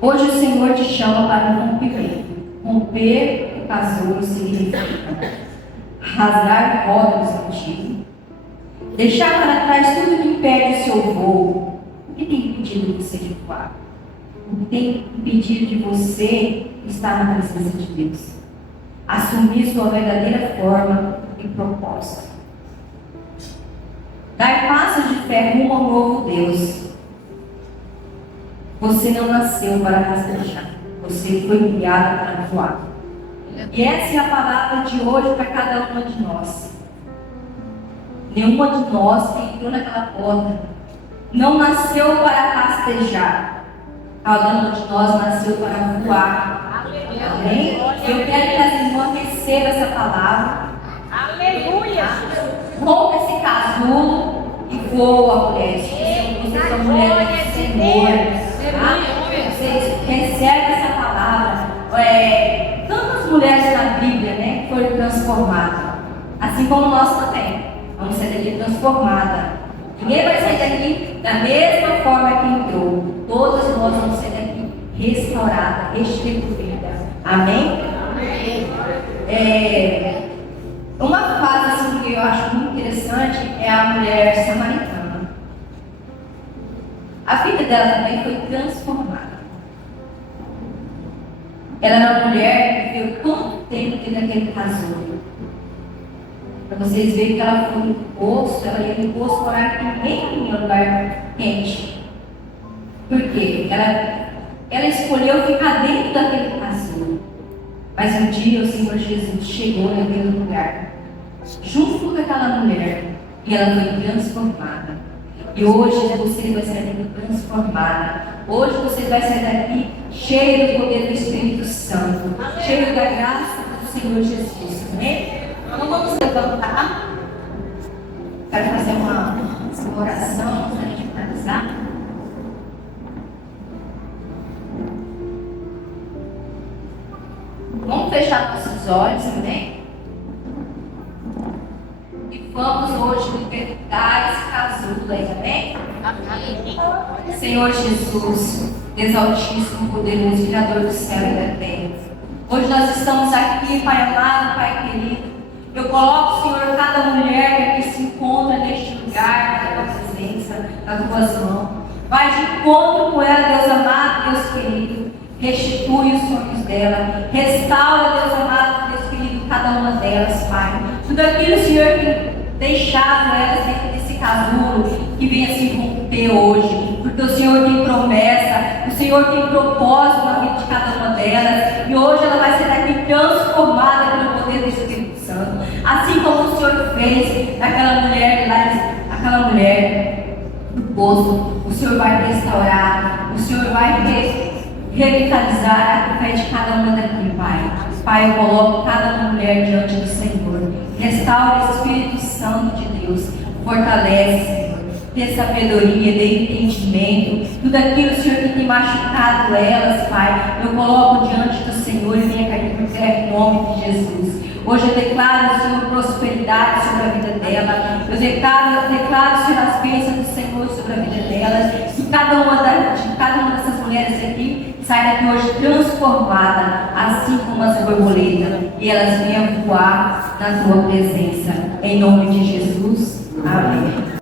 Hoje, o Senhor te chama para um rompimento. Romper o casulo significa rasgar rótulos antigos, deixar para trás tudo que impede o seu voo. O que tem impedido você de voar? O que tem impedido de você estar na presença de Deus? Assumir sua verdadeira forma e propósito. Dar passos de fé rumo ao novo Deus. Você não nasceu para rastejar. Você foi criado para voar. E essa é a palavra de hoje para cada uma de nós. Nenhuma de nós que entrou naquela porta não nasceu para rastejar. Cada uma de nós nasceu para voar. Amém? Eu quero que as irmãs recebam essa palavra. Aleluia. Rompa esse casulo e voa, mulheres. Vocês são mulheres do Senhor. Vocês recebem essa palavra. Tantas mulheres na Bíblia, né, foram transformadas. Assim como nós também. Vamos sair daqui transformada. Ninguém vai sair daqui da mesma forma que entrou. Todas nós vamos sair daqui restaurada, restituída. Amém? Uma fase assim, que eu acho muito interessante é a mulher samaritana. A vida dela também foi transformada. Ela era uma mulher que viveu quanto tempo dentro daquele casulo. Para vocês verem que ela foi no poço, ela ia no poço morar que ninguém ia em lugar quente. Por quê? Ela escolheu ficar dentro daquele casulo. Mas um dia o Senhor Jesus chegou naquele lugar, junto com aquela mulher, e ela foi transformada. E hoje você vai sair daqui transformada. Hoje você vai sair daqui cheio do poder do Espírito Santo, cheio da graça do Senhor Jesus. Amém? Então vamos levantar. Quero fazer uma oração para a gente finalizar. Vamos fechar nossos olhos, amém? E vamos hoje libertar esse casulo aí, amém? Amém. Senhor Jesus, Deus Altíssimo, poderoso, Criador do céu e da terra. Hoje nós estamos aqui, Pai amado, Pai querido. Eu coloco, Senhor, cada mulher que aqui se encontra neste lugar, na tua presença, nas tuas mãos. Vai de encontro com ela, Deus amado, Deus querido. Restitui os sonhos dela. Restaura, Deus amado, Deus querido, cada um uma delas, Pai. Tudo aquilo, Senhor, que deixado elas dentro desse casulo, que venha se romper hoje, porque o Senhor tem promessa, o Senhor tem propósito na vida de cada uma delas, e hoje ela vai ser daqui transformada pelo poder do Espírito Santo, assim como o Senhor fez daquela mulher lá, aquela mulher do poço. O Senhor vai restaurar, o Senhor vai revitalizar a fé de cada uma daqui, Pai. Pai, eu coloco cada mulher diante do Senhor. Restaura esse Espírito Santo de Deus. Fortalece, Senhor. Dê sabedoria, dê entendimento. Tudo aquilo, Senhor, que tem machucado elas, Pai, eu coloco diante do Senhor e venha cair por terra em nome de Jesus. Hoje eu declaro, Senhor, prosperidade sobre a vida dela. Eu declaro, Senhor, as bênçãos do Senhor sobre a vida delas. Que cada uma dessas mulheres aqui sai daqui hoje transformada, assim como as borboletas, e elas venham voar na tua presença. Em nome de Jesus. Amém.